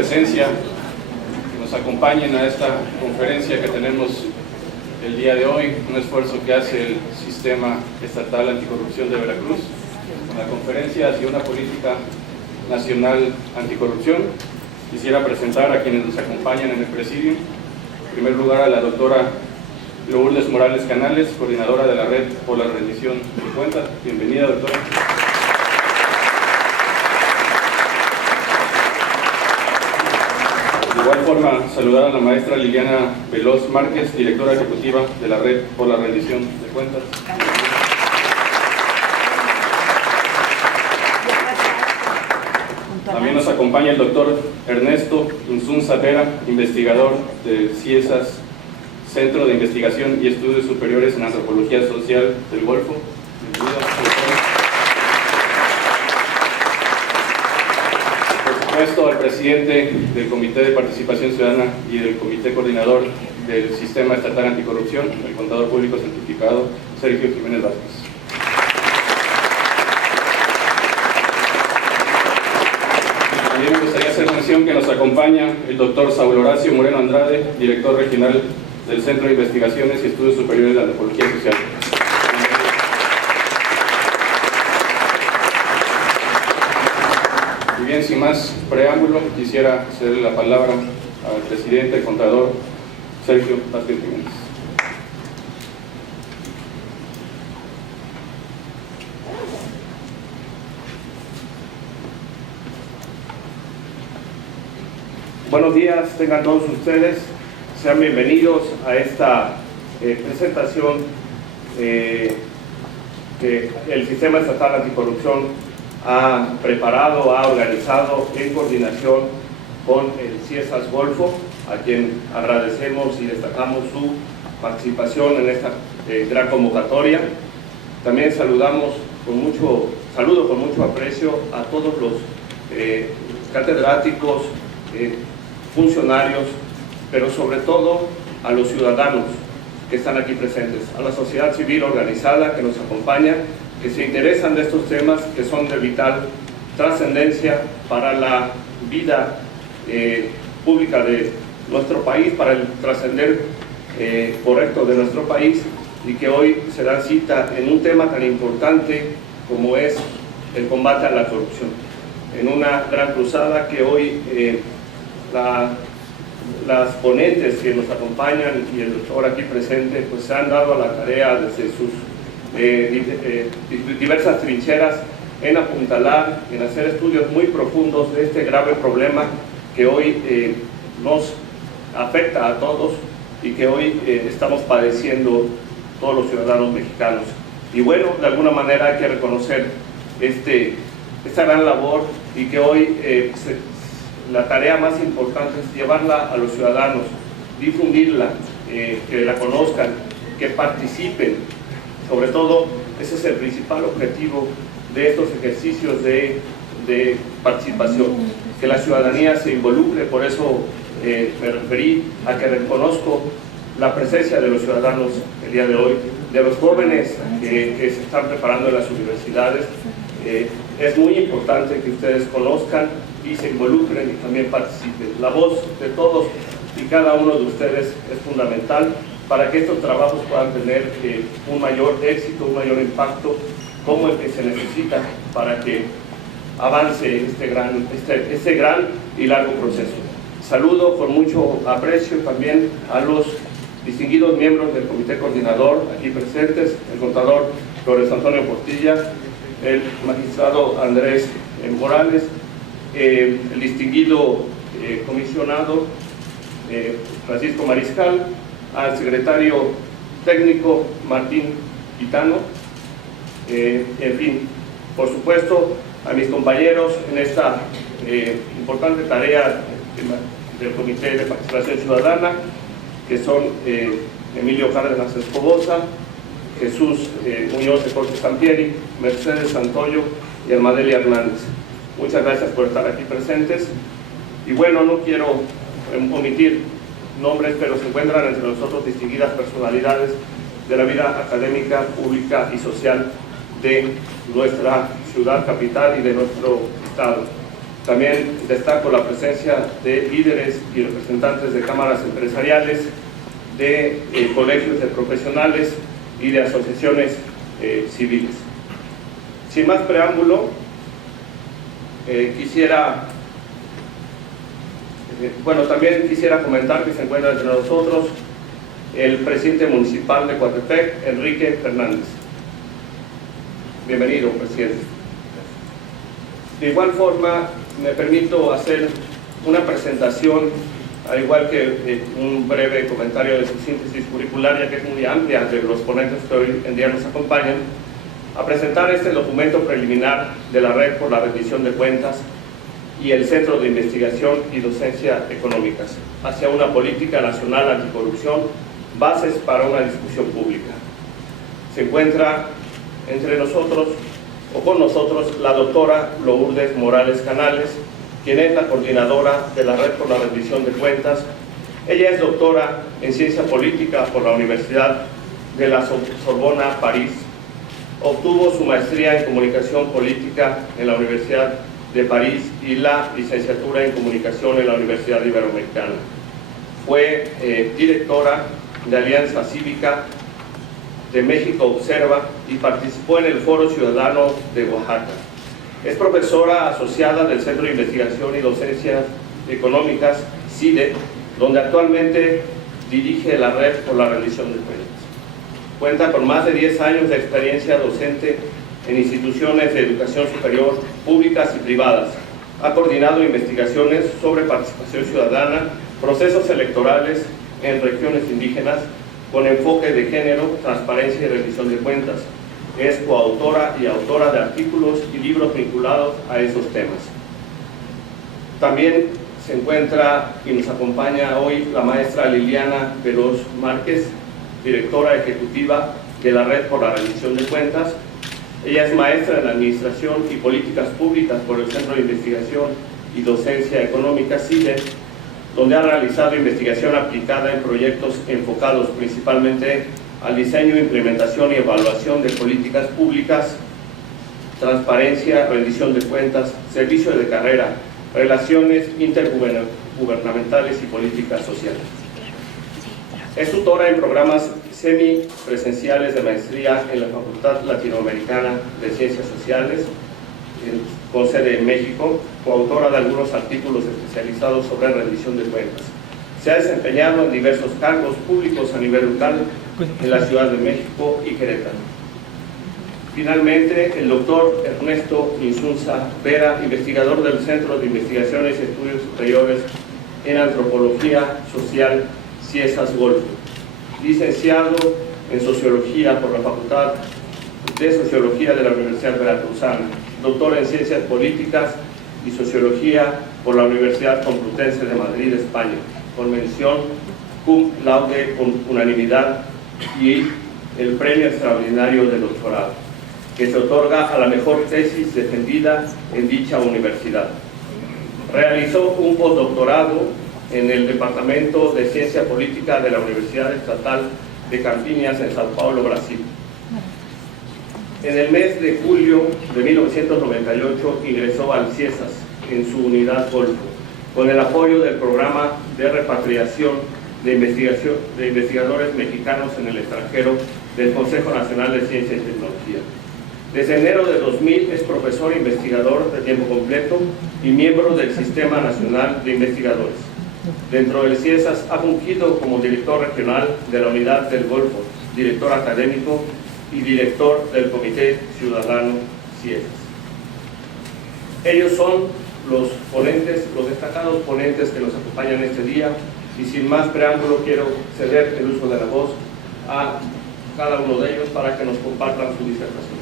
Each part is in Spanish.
presencia, que nos acompañen a esta conferencia que tenemos el día de hoy, un esfuerzo que hace el Sistema Estatal Anticorrupción de Veracruz, con la conferencia hacia una política nacional anticorrupción. Quisiera presentar a quienes nos acompañan en el presidium. En primer lugar, a la doctora Lourdes Morales Canales, coordinadora de la Red por la Rendición de Cuentas. Bienvenida, doctora. De igual forma, saludar a la maestra Liliana Veloz Márquez, directora ejecutiva de la Red por la Rendición de Cuentas. También nos acompaña el doctor Ernesto Insunza Vera, investigador de CIESAS, Centro de Investigación y Estudios Superiores en Antropología Social del Golfo. Bienvenido, por supuesto, al presidente del Comité de Participación Ciudadana y del Comité Coordinador del Sistema Estatal Anticorrupción, el contador público certificado Sergio Jiménez Vázquez. También me gustaría hacer mención que nos acompaña el doctor Saúl Horacio Moreno Andrade, director regional del Centro de Investigaciones y Estudios Superiores de Antropología Social. Y bien, sin más preámbulo, quisiera cederle la palabra al presidente, el contador Sergio Vázquez Jiménez. Buenos días, tengan todos ustedes. Sean bienvenidos a esta presentación que el Sistema Estatal Anticorrupción ha preparado, ha organizado en coordinación con el CIESAS Golfo, a quien agradecemos y destacamos su participación en esta gran convocatoria. También saludo con mucho aprecio a todos los catedráticos, funcionarios, pero sobre todo a los ciudadanos que están aquí presentes, a la sociedad civil organizada que nos acompaña, que se interesan de estos temas que son de vital trascendencia para la vida pública de nuestro país, para el trascender correcto de nuestro país, y que hoy se dan cita en un tema tan importante como es el combate a la corrupción, en una gran cruzada que hoy las ponentes que nos acompañan y el doctor aquí presente pues se han dado a la tarea desde sus diversas trincheras en apuntalar, en hacer estudios muy profundos de este grave problema que hoy nos afecta a todos y que hoy estamos padeciendo todos los ciudadanos mexicanos. Y bueno, de alguna manera hay que reconocer esta gran labor y que hoy la tarea más importante es llevarla a los ciudadanos, difundirla, que la conozcan, que participen. Sobre todo, ese es el principal objetivo de estos ejercicios de participación, que la ciudadanía se involucre. Por eso me referí a que reconozco la presencia de los ciudadanos el día de hoy, de los jóvenes que se están preparando en las universidades. Es muy importante que ustedes conozcan y se involucren y también participen. La voz de todos y cada uno de ustedes es fundamental para que estos trabajos puedan tener un mayor éxito, un mayor impacto, como el que se necesita para que avance este gran y largo proceso. Saludo con mucho aprecio también a los distinguidos miembros del Comité Coordinador aquí presentes, el contador Flores Antonio Portilla, el magistrado Andrés Morales, el distinguido comisionado Francisco Mariscal, al secretario técnico Martín Quitano, en fin, por supuesto a mis compañeros en esta importante tarea del Comité de Participación Ciudadana, que son Emilio Cárdenas Escobosa, Jesús Muñoz de Cortes Sampieri, Mercedes Santoyo y Almadelia Hernández. Muchas gracias por estar aquí presentes. Y bueno, no quiero omitir nombres, pero se encuentran entre nosotros distinguidas personalidades de la vida académica, pública y social de nuestra ciudad capital y de nuestro estado. También destaco la presencia de líderes y representantes de cámaras empresariales, de colegios de profesionales y de asociaciones civiles. Sin más preámbulo, también quisiera comentar que se encuentra entre nosotros el presidente municipal de Coatepec, Enrique Fernández. Bienvenido, presidente. De igual forma, me permito hacer una presentación, al igual que un breve comentario de su síntesis curricular, ya que es muy amplia, de los ponentes que hoy en día nos acompañan, a presentar este documento preliminar de la Red por la Rendición de Cuentas y el Centro de Investigación y Docencia Económicas hacia una política nacional anticorrupción, bases para una discusión pública. Se encuentra entre nosotros, o con nosotros, la doctora Lourdes Morales Canales, quien es la coordinadora de la Red por la Rendición de Cuentas. Ella es doctora en Ciencia Política por la Universidad de la Sorbona, París. Obtuvo su maestría en Comunicación Política en la Universidad de París y la licenciatura en Comunicación en la Universidad Iberoamericana. Fue directora de Alianza Cívica de México Observa y participó en el Foro Ciudadano de Oaxaca. Es profesora asociada del Centro de Investigación y Docencia Económicas, CIDE, donde actualmente dirige la Red por la Rendición de Cuentas. Cuenta con más de 10 años de experiencia docente en instituciones de educación superior, públicas y privadas. Ha coordinado investigaciones sobre participación ciudadana, procesos electorales en regiones indígenas, con enfoque de género, transparencia y rendición de cuentas. Es coautora y autora de artículos y libros vinculados a esos temas. También se encuentra y nos acompaña hoy la maestra Liliana Veloz Márquez, directora ejecutiva de la Red por la Rendición de Cuentas. Ella es maestra en Administración y Políticas Públicas por el Centro de Investigación y Docencia Económica, CIDE, donde ha realizado investigación aplicada en proyectos enfocados principalmente al diseño, implementación y evaluación de políticas públicas, transparencia, rendición de cuentas, servicio de carrera, relaciones intergubernamentales y políticas sociales. Es tutora en programas semipresenciales de maestría en la Facultad Latinoamericana de Ciencias Sociales, con sede en México, coautora de algunos artículos especializados sobre rendición de cuentas. Se ha desempeñado en diversos cargos públicos a nivel local en la Ciudad de México y Querétaro. Finalmente, el doctor Ernesto Insunza Vera, investigador del Centro de Investigaciones y Estudios Superiores en Antropología Social, Ciesas Golfo, licenciado en Sociología por la Facultad de Sociología de la Universidad Veracruzana, doctor en Ciencias Políticas y Sociología por la Universidad Complutense de Madrid, España, con mención cum laude con unanimidad y el premio extraordinario de doctorado, que se otorga a la mejor tesis defendida en dicha universidad. Realizó un postdoctorado en el Departamento de Ciencia Política de la Universidad Estatal de Campiñas en Sao Paulo, Brasil. En el mes de julio de 1998 ingresó al CIESAS en su unidad Golfo, con el apoyo del programa de repatriación de investigadores mexicanos en el extranjero del Consejo Nacional de Ciencia y Tecnología. Desde enero de 2000 es profesor investigador de tiempo completo y miembro del Sistema Nacional de Investigadores. Dentro del CIESAS ha fungido como director regional de la Unidad del Golfo, director académico y director del Comité Ciudadano CIESAS. Ellos son los ponentes, los destacados ponentes que nos acompañan este día, y sin más preámbulo quiero ceder el uso de la voz a cada uno de ellos para que nos compartan su disertación.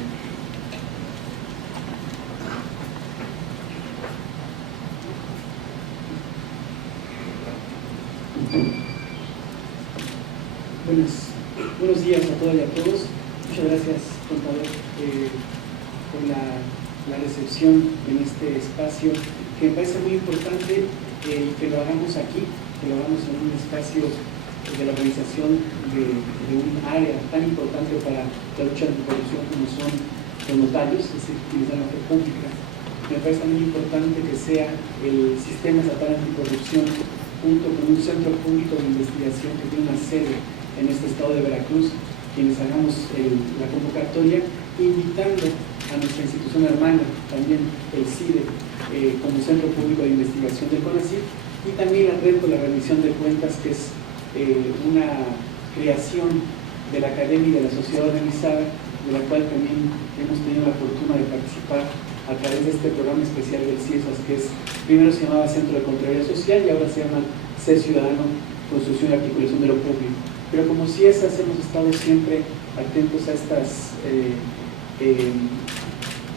Buenos días a todas y a todos. Muchas gracias, contador, por la recepción en este espacio, que me parece muy importante que lo hagamos aquí, que lo hagamos en un espacio de la organización de un área tan importante para la lucha anticorrupción como son los notarios, es decir, quienes dan la fe pública. me parece muy importante que sea el Sistema Estatal Anticorrupción junto con un centro público de investigación que tiene una sede en este estado de Veracruz, quienes hagamos la convocatoria, invitando a nuestra institución hermana, también el CIDE, como centro público de investigación del CONACYT, y también la red por la rendición de cuentas, que es una creación de la Academia y de la Sociedad Organizada, de la cual también hemos tenido la fortuna de participar a través de este programa especial del CIESAS, que primero se llamaba Centro de Contraloría Social y ahora se llama Ser Ciudadano, Construcción y Articulación de lo Público. Pero como CIESAS hemos estado siempre atentos a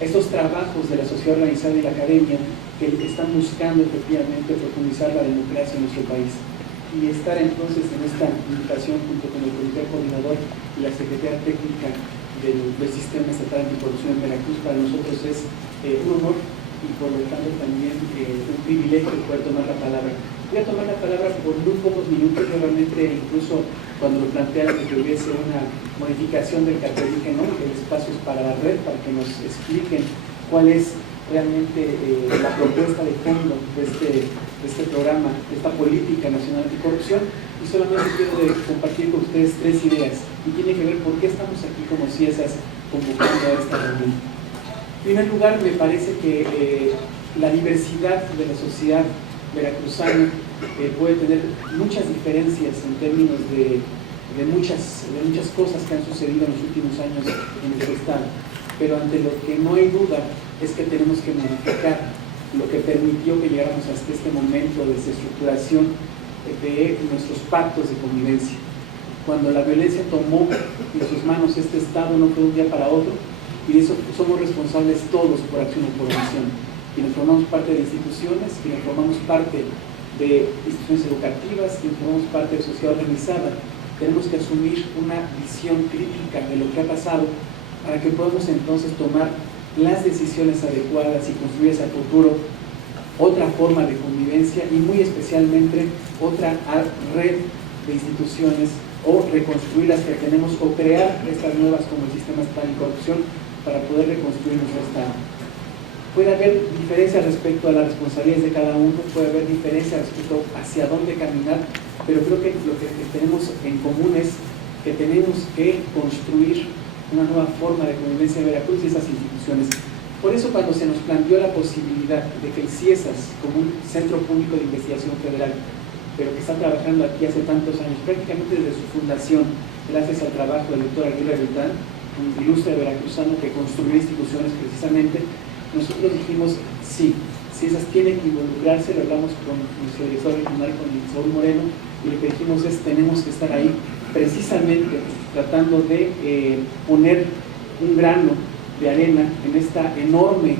estos trabajos de la sociedad organizada y la academia que están buscando efectivamente profundizar la democracia en nuestro país. Y estar entonces en esta invitación junto con el Comité Coordinador y la Secretaría Técnica del Sistema Estatal Anticorrupción en Veracruz, para nosotros es un honor y por lo tanto también un privilegio poder tomar la palabra. Voy a tomar la palabra por muy pocos minutos. Yo realmente, incluso cuando lo planteara que hubiese una modificación del cartel, dije no, que el espacio es para la red, para que nos expliquen cuál es realmente la propuesta de fondo de este programa, de esta política nacional anticorrupción, y solamente quiero compartir con ustedes 3 ideas, y tiene que ver por qué estamos aquí como CIESAS convocando a esta reunión. En primer lugar, me parece que la diversidad de la sociedad veracruzana puede tener muchas diferencias en términos de muchas cosas que han sucedido en los últimos años en nuestro estado, pero ante lo que no hay duda es que tenemos que modificar lo que permitió que llegáramos hasta este momento de desestructuración de nuestros pactos de convivencia. Cuando la violencia tomó en sus manos este estado, no fue de un día para otro, y de eso somos responsables todos por acción o por omisión. Quienes formamos parte de instituciones, quienes formamos parte de instituciones educativas, quienes formamos parte de sociedad organizada, tenemos que asumir una visión crítica de lo que ha pasado para que podamos entonces tomar las decisiones adecuadas y construir hacia el futuro otra forma de convivencia y muy especialmente otra red de instituciones, o reconstruir las que tenemos o crear estas nuevas como el Sistema Estatal Anticorrupción para poder reconstruir nuestro estado. Puede haber diferencias respecto a las responsabilidades de cada uno, puede haber diferencias respecto hacia dónde caminar, pero creo que lo que tenemos en común es que tenemos que construir una nueva forma de convivencia de Veracruz y esas instituciones. Por eso, cuando se nos planteó la posibilidad de que el CIESAS, como un centro público de investigación federal, pero que está trabajando aquí hace tantos años, prácticamente desde su fundación, gracias al trabajo del doctor Aguirre Beltrán, un ilustre veracruzano que construyó instituciones precisamente, nosotros dijimos, sí, CIESAS tiene que involucrarse. Lo hablamos con nuestro director regional, con el Saúl Moreno, y lo que dijimos es, tenemos que estar ahí, precisamente tratando de poner un grano de arena en esta enorme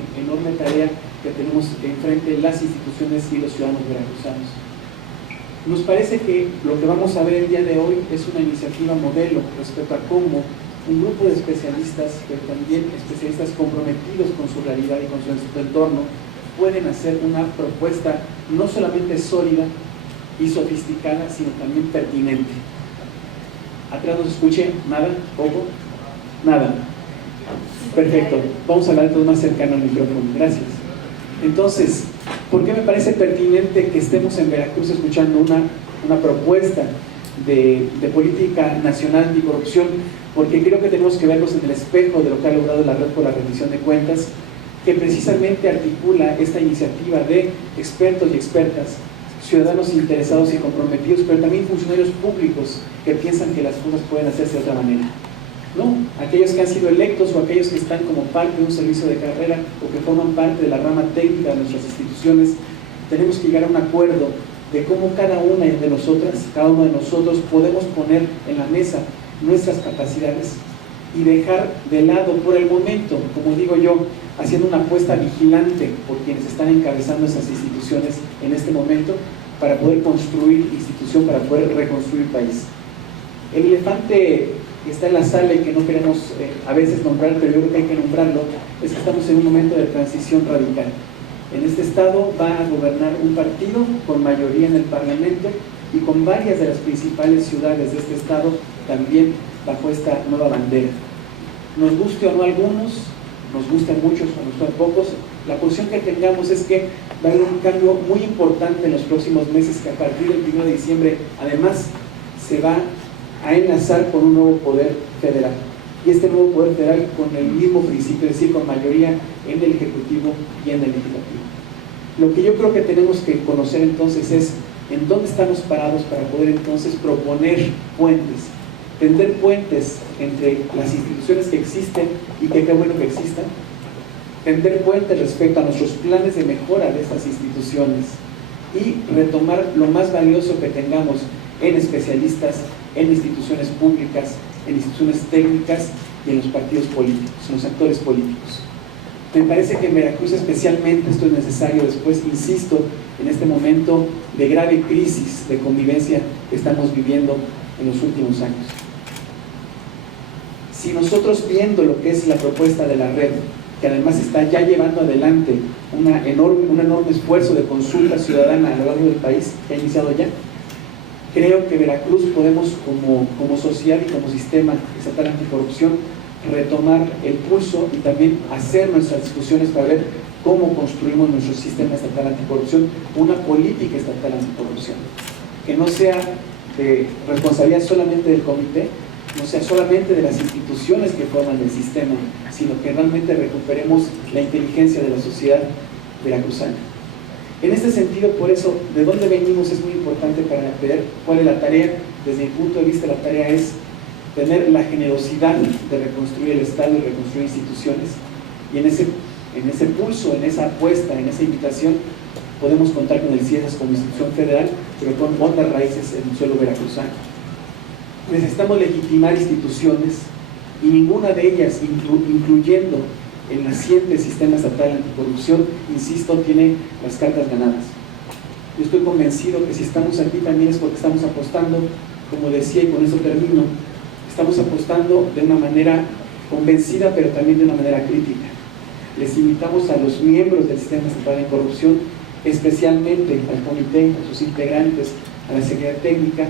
tarea que tenemos enfrente las instituciones y los ciudadanos veracruzanos. Nos parece que lo que vamos a ver el día de hoy es una iniciativa modelo respecto a cómo un grupo de especialistas, pero también especialistas comprometidos con su realidad y con su entorno, pueden hacer una propuesta no solamente sólida y sofisticada, sino también pertinente. ¿Atrás nos escuche? ¿Nada? ¿Poco? Nada. Perfecto. Vamos a hablar entonces más cercano al micrófono. Gracias. Entonces, ¿por qué me parece pertinente que estemos en Veracruz escuchando una propuesta de política nacional anticorrupción? Porque creo que tenemos que vernos en el espejo de lo que ha logrado la Red por la Rendición de Cuentas, que precisamente articula esta iniciativa de expertos y expertas, ciudadanos interesados y comprometidos, pero también funcionarios públicos que piensan que las cosas pueden hacerse de otra manera. No, aquellos que han sido electos o aquellos que están como parte de un servicio de carrera o que forman parte de la rama técnica de nuestras instituciones, tenemos que llegar a un acuerdo de cómo cada una de nosotras, cada uno de nosotros podemos poner en la mesa nuestras capacidades y dejar de lado por el momento, como digo yo, haciendo una apuesta vigilante por quienes están encabezando esas instituciones en este momento para poder construir institución, para poder reconstruir país. El elefante que está en la sala y que no queremos a veces nombrar, pero yo creo que hay que nombrarlo, es que estamos en un momento de transición radical. En este estado va a gobernar un partido con mayoría en el Parlamento y con varias de las principales ciudades de este estado también bajo esta nueva bandera. Nos guste o no a algunos, nos guste a muchos o nos guste a pocos, La posición que tengamos es que va a haber un cambio muy importante en los próximos meses, que a partir del 1 de diciembre además se va a enlazar con un nuevo poder federal. Y este nuevo poder federal con el mismo principio, es decir, con mayoría en el Ejecutivo y en el Legislativo. Lo que yo creo que tenemos que conocer entonces es en dónde estamos parados para poder entonces proponer puentes, tender puentes entre las instituciones que existen y que qué bueno que existan, tender puentes respecto a nuestros planes de mejora de estas instituciones y retomar lo más valioso que tengamos en especialistas, en instituciones públicas, en instituciones técnicas y en los partidos políticos, en los actores políticos. Me parece que en Veracruz especialmente esto es necesario después, insisto, en este momento de grave crisis de convivencia que estamos viviendo en los últimos años. Si nosotros, viendo lo que es la propuesta de la red, que además está ya llevando adelante un enorme esfuerzo de consulta ciudadana a lo largo del país, que ha iniciado ya, creo que Veracruz podemos, como sociedad y como sistema estatal anticorrupción, retomar el pulso y también hacer nuestras discusiones para ver cómo construimos nuestro sistema estatal anticorrupción, una política estatal anticorrupción, que no sea de responsabilidad solamente del comité, no sea solamente de las instituciones que forman el sistema, sino que realmente recuperemos la inteligencia de la sociedad veracruzana. En este sentido, por eso, de dónde venimos es muy importante para ver cuál es la tarea. Desde mi punto de vista, la tarea es tener la generosidad de reconstruir el Estado y reconstruir instituciones, y en ese pulso, en esa apuesta, en esa invitación, podemos contar con el CIESAS como institución federal, pero con otras raíces en el suelo veracruzano. Necesitamos legitimar instituciones, y ninguna de ellas, incluyendo el naciente sistema estatal anticorrupción, insisto, tiene las cartas ganadas. Yo estoy convencido que si estamos aquí también es porque estamos apostando, como decía, y con eso termino, estamos apostando de una manera convencida, pero también de una manera crítica. Les invitamos a los miembros del sistema estatal anticorrupción, especialmente al comité, a sus integrantes, a la Secretaría Técnica,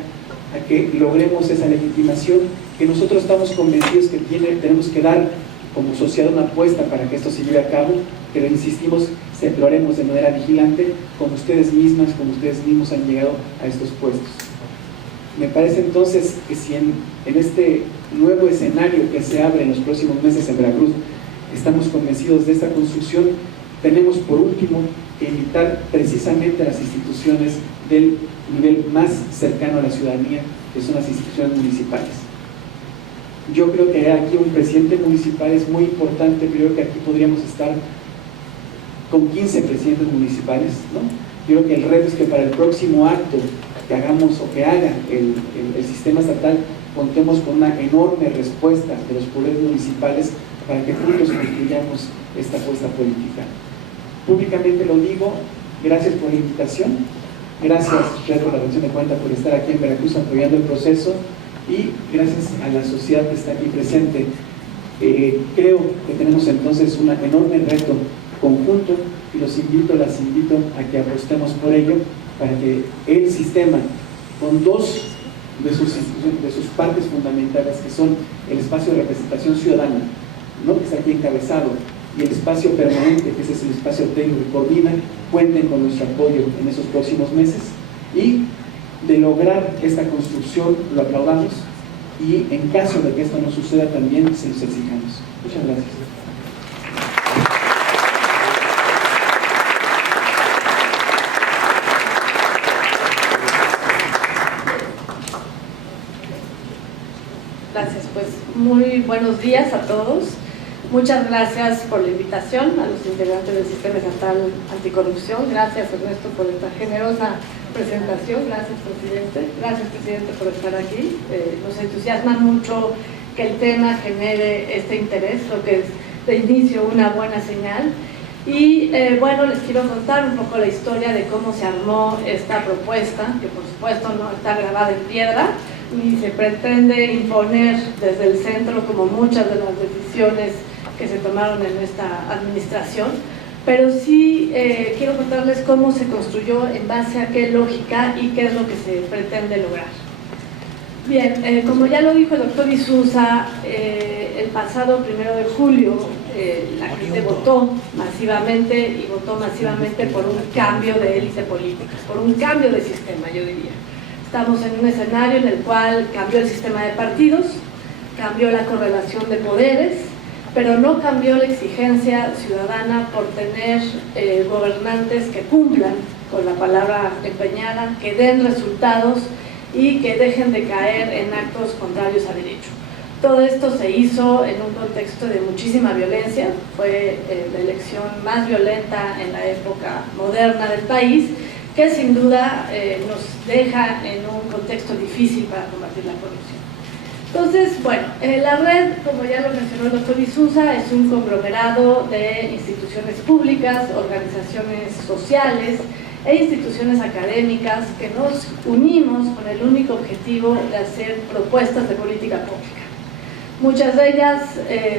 a que logremos esa legitimación que nosotros estamos convencidos que tenemos que dar como sociedad una apuesta para que esto se lleve a cabo, pero insistimos, lo haremos de manera vigilante, como ustedes mismas, como ustedes mismos han llegado a estos puestos. Me parece entonces que si en este nuevo escenario que se abre en los próximos meses en Veracruz, estamos convencidos de esta construcción, tenemos por último que invitar precisamente a las instituciones del nivel más cercano a la ciudadanía, que son las instituciones municipales. Yo creo que aquí un presidente municipal es muy importante, creo que aquí podríamos estar con 15 presidentes municipales, ¿no? Yo creo que el reto es que para el próximo acto que hagamos o que haga el sistema estatal, contemos con una enorme respuesta de los poderes municipales para que juntos construyamos esta apuesta política. Públicamente lo digo, gracias por la invitación, gracias Red por la rendición de cuenta por estar aquí en Veracruz apoyando el proceso, y gracias a la sociedad que está aquí presente. Creo que tenemos entonces un enorme reto conjunto, y las invito a que apostemos por ello, para que el sistema, con dos de sus partes fundamentales, que son el espacio de representación ciudadana, ¿no?, que está aquí encabezado, y el espacio permanente, que ese es el espacio técnico que coordina, cuenten con nuestro apoyo en esos próximos meses, y de lograr esta construcción lo aplaudamos, y en caso de que esto no suceda también se los exijamos. Muchas gracias. Gracias, pues muy buenos días a todos. Muchas gracias por la invitación a los integrantes del Sistema Estatal Anticorrupción. Gracias, Ernesto, por esta generosa presentación. Gracias, presidente. Gracias, presidente, por estar aquí. Nos entusiasma mucho que el tema genere este interés, lo que es de inicio una buena señal. Y bueno, les quiero contar un poco la historia de cómo se armó esta propuesta, que por supuesto no está grabada en piedra, ni se pretende imponer desde el centro como muchas de las decisiones que se tomaron en esta administración, pero sí quiero contarles cómo se construyó, en base a qué lógica y qué es lo que se pretende lograr. Bien, como ya lo dijo el doctor Isuza, el pasado 1 de julio la gente votó masivamente y votó masivamente por un cambio de élite política, por un cambio de sistema, yo diría. Estamos en un escenario en el cual cambió el sistema de partidos, cambió la correlación de poderes, pero no cambió la exigencia ciudadana por tener gobernantes que cumplan con la palabra empeñada, que den resultados y que dejen de caer en actos contrarios a derecho. Todo esto se hizo en un contexto de muchísima violencia, fue la elección más violenta en la época moderna del país, que sin duda nos deja en un contexto difícil para combatir la corrupción. Entonces, bueno, la red, como ya lo mencionó el doctor Isuza, es un conglomerado de instituciones públicas, organizaciones sociales e instituciones académicas que nos unimos con el único objetivo de hacer propuestas de política pública. Muchas de ellas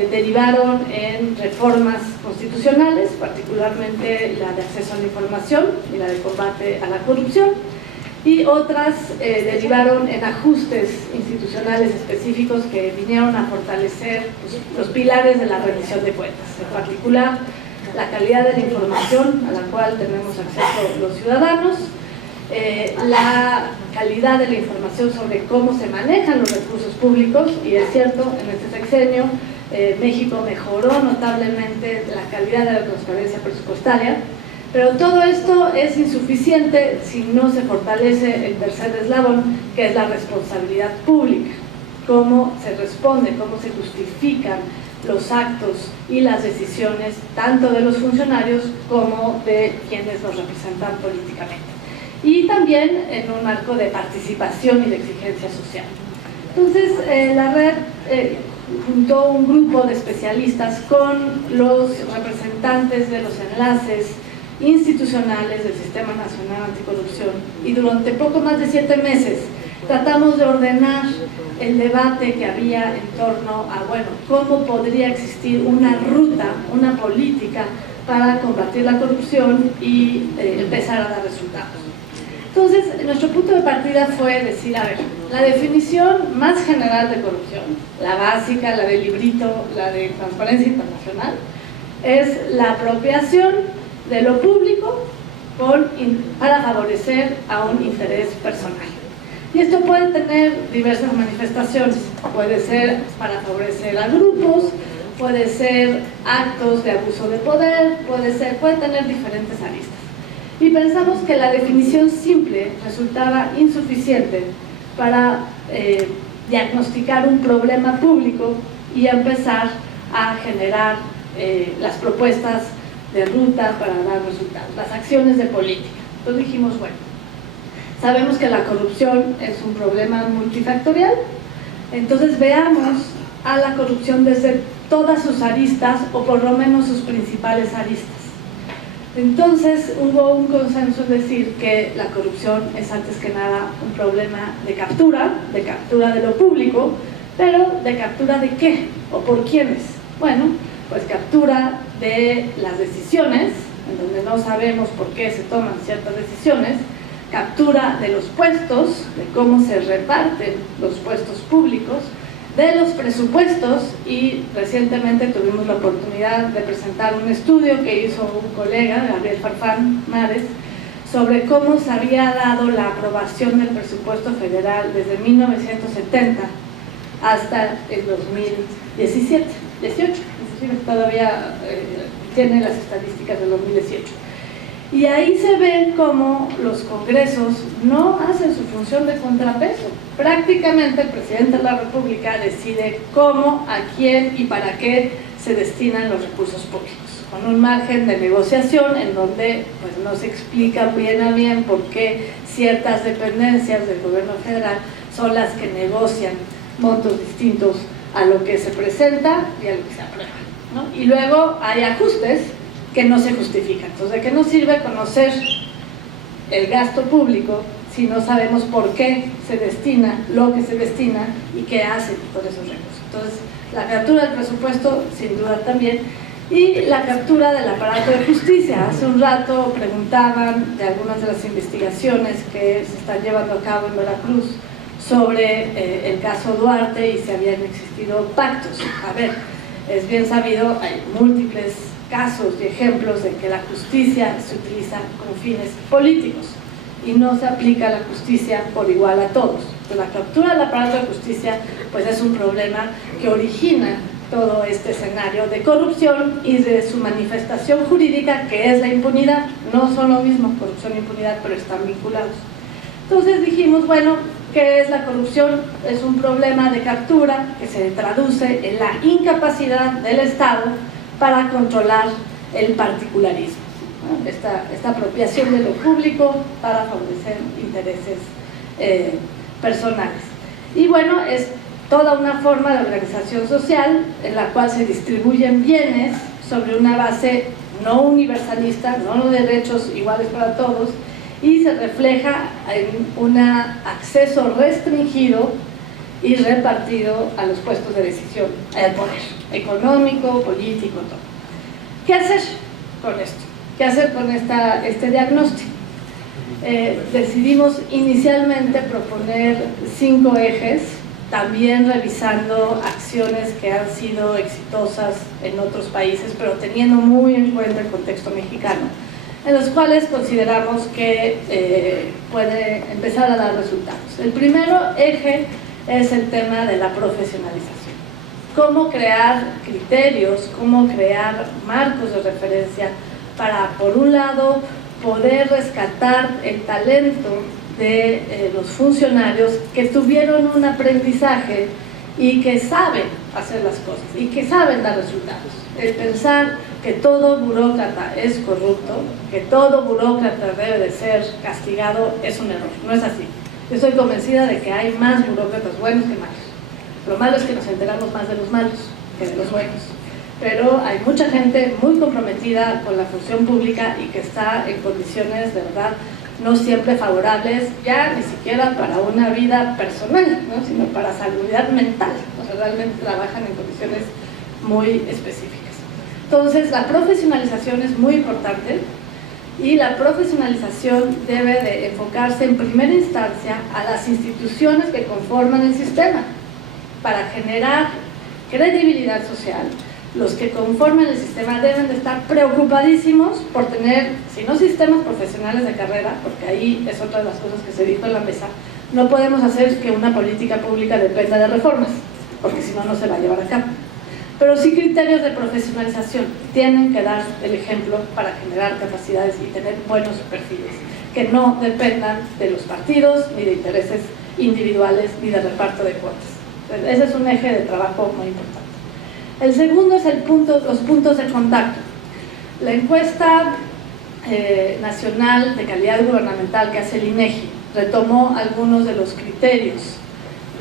derivaron en reformas constitucionales, particularmente la de acceso a la información y la de combate a la corrupción, y otras derivaron en ajustes institucionales específicos que vinieron a fortalecer los pilares de la rendición de cuentas, en particular la calidad de la información a la cual tenemos acceso los ciudadanos, la calidad de la información sobre cómo se manejan los recursos públicos, y es cierto, en este sexenio México mejoró notablemente la calidad de la transparencia presupuestaria, pero todo esto es insuficiente si no se fortalece el tercer eslabón, que es la responsabilidad pública. Cómo se responde, cómo se justifican los actos y las decisiones tanto de los funcionarios como de quienes nos representan políticamente. Y también en un marco de participación y de exigencia social. Entonces, la red juntó un grupo de especialistas con los representantes de los enlaces institucionales del Sistema Nacional Anticorrupción, y durante poco más de 7 meses tratamos de ordenar el debate que había en torno a, bueno, cómo podría existir una ruta, una política para combatir la corrupción y empezar a dar resultados. Entonces, nuestro punto de partida fue decir, a ver, la definición más general de corrupción, la básica, la del librito, la de Transparencia Internacional, es la apropiación de lo público para favorecer a un interés personal. Y esto puede tener diversas manifestaciones, puede ser para favorecer a grupos, puede ser actos de abuso de poder, puede tener diferentes aristas. Y pensamos que la definición simple resultaba insuficiente para diagnosticar un problema público y empezar a generar las propuestas de ruta para dar resultados, las acciones de política. Entonces dijimos, bueno, sabemos que la corrupción es un problema multifactorial, entonces veamos a la corrupción desde todas sus aristas, o por lo menos sus principales aristas. Entonces hubo un consenso en decir que la corrupción es antes que nada un problema de captura de lo público, pero ¿de captura de qué? ¿O por quiénes? Bueno, pues captura de las decisiones, en donde no sabemos por qué se toman ciertas decisiones, captura de los puestos, de cómo se reparten los puestos públicos, de los presupuestos, y recientemente tuvimos la oportunidad de presentar un estudio que hizo un colega, Gabriel Farfán Mares, sobre cómo se había dado la aprobación del presupuesto federal desde 1970 hasta el 2018, todavía tiene las estadísticas del 2018. Y ahí se ve cómo los congresos no hacen su función de contrapeso. Prácticamente el presidente de la República decide cómo, a quién y para qué se destinan los recursos públicos, con un margen de negociación en donde pues, no se explica bien a bien por qué ciertas dependencias del gobierno federal son las que negocian montos distintos a lo que se presenta y a lo que se aprueba, ¿no? Y luego hay ajustes que no se justifican. Entonces, ¿de qué nos sirve conocer el gasto público si no sabemos por qué se destina lo que se destina y qué hacen con esos recursos? Entonces, la captura del presupuesto, sin duda también, y la captura del aparato de justicia. Hace un rato preguntaban de algunas de las investigaciones que se están llevando a cabo en Veracruz sobre el caso Duarte y si habían existido pactos. A ver, es bien sabido, hay múltiples casos y ejemplos de que la justicia se utiliza con fines políticos y no se aplica la justicia por igual a todos. Entonces, la captura del aparato de justicia pues es un problema que origina todo este escenario de corrupción y de su manifestación jurídica, que es la impunidad. No son lo mismo corrupción e impunidad, pero están vinculados. Entonces dijimos, bueno, ¿qué es la corrupción? Es un problema de captura que se traduce en la incapacidad del Estado para controlar el particularismo, ¿no? Esta apropiación de lo público para favorecer intereses personales. Y bueno, es toda una forma de organización social en la cual se distribuyen bienes sobre una base no universalista, no de derechos iguales para todos, y se refleja en un acceso restringido y repartido a los puestos de decisión, al poder económico, político, todo. ¿Qué hacer con esto? ¿Qué hacer con este diagnóstico? Decidimos inicialmente proponer 5 ejes, también revisando acciones que han sido exitosas en otros países, pero teniendo muy en cuenta el contexto mexicano, en los cuales consideramos que puede empezar a dar resultados. El primero eje es el tema de la profesionalización. Cómo crear criterios, cómo crear marcos de referencia para, por un lado, poder rescatar el talento de los funcionarios que tuvieron un aprendizaje y que saben hacer las cosas y que saben dar resultados. El pensar que todo burócrata es corrupto, que todo burócrata debe de ser castigado, es un error, no es así. Yo estoy convencida de que hay más burócratas buenos que malos. Lo malo es que nos enteramos más de los malos que de los buenos. Pero hay mucha gente muy comprometida con la función pública y que está en condiciones de verdad no siempre favorables, ya ni siquiera para una vida personal, ¿no? Sino para salubridad mental. O sea, realmente trabajan en condiciones muy específicas. Entonces, la profesionalización es muy importante y la profesionalización debe de enfocarse en primera instancia a las instituciones que conforman el sistema para generar credibilidad social. Los que conforman el sistema deben de estar preocupadísimos por tener, si no sistemas profesionales de carrera, porque ahí es otra de las cosas que se dijo en la mesa, no podemos hacer que una política pública dependa de reformas, porque si no, no se va a llevar a cabo. Pero sí criterios de profesionalización, tienen que dar el ejemplo para generar capacidades y tener buenos perfiles, que no dependan de los partidos, ni de intereses individuales, ni de reparto de cuotas. Entonces, ese es un eje de trabajo muy importante. El segundo es los puntos de contacto. La encuesta nacional de calidad gubernamental que hace el INEGI retomó algunos de los criterios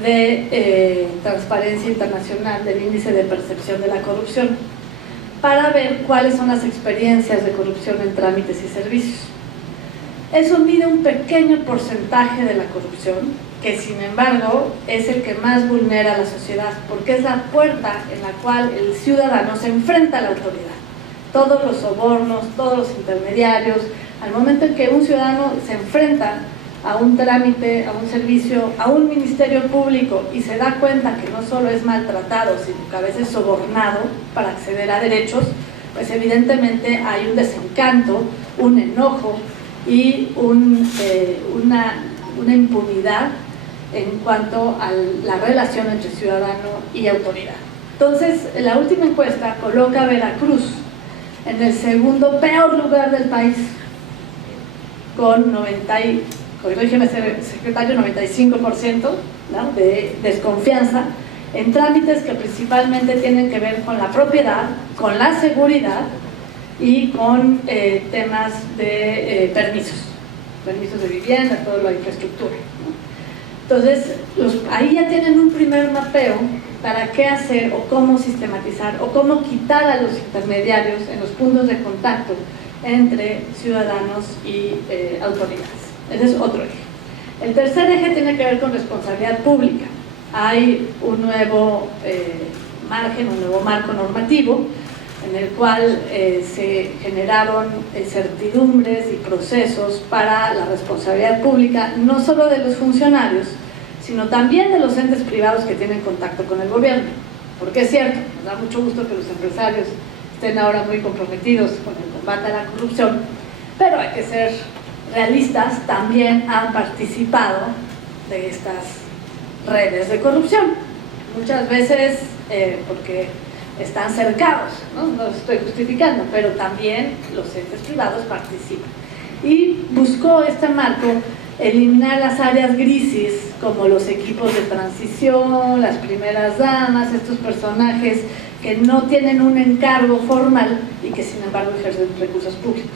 de transparencia internacional del índice de percepción de la corrupción para ver cuáles son las experiencias de corrupción en trámites y servicios. Eso mide un pequeño porcentaje de la corrupción, que sin embargo es el que más vulnera a la sociedad, porque es la puerta en la cual el ciudadano se enfrenta a la autoridad. Todos los sobornos, todos los intermediarios, al momento en que un ciudadano se enfrenta a un trámite, a un servicio, a un ministerio público y se da cuenta que no solo es maltratado, sino que a veces sobornado para acceder a derechos, pues evidentemente hay un desencanto, un enojo y una impunidad en cuanto a la relación entre ciudadano y autoridad. Entonces, la última encuesta coloca a Veracruz en el segundo peor lugar del país, con 95%, ¿no?, de desconfianza en trámites que principalmente tienen que ver con la propiedad, con la seguridad y con temas de permisos de vivienda, toda la infraestructura, ¿no? Entonces, ahí ya tienen un primer mapeo para qué hacer o cómo sistematizar o cómo quitar a los intermediarios en los puntos de contacto entre ciudadanos y autoridades. Ese es otro eje. El tercer eje tiene que ver con responsabilidad pública. Hay un nuevo margen, un nuevo marco normativo en el cual se generaron certidumbres y procesos para la responsabilidad pública, no solo de los funcionarios, sino también de los entes privados que tienen contacto con el gobierno. porque es cierto, nos da mucho gusto que los empresarios estén ahora muy comprometidos con el combate a la corrupción, pero hay que ser realistas, también han participado de estas redes de corrupción, muchas veces porque están cercados, ¿no? No los estoy justificando, pero también los entes privados participan. Y buscó este marco eliminar las áreas grises, como los equipos de transición, las primeras damas, estos personajes que no tienen un encargo formal y que sin embargo ejercen recursos públicos.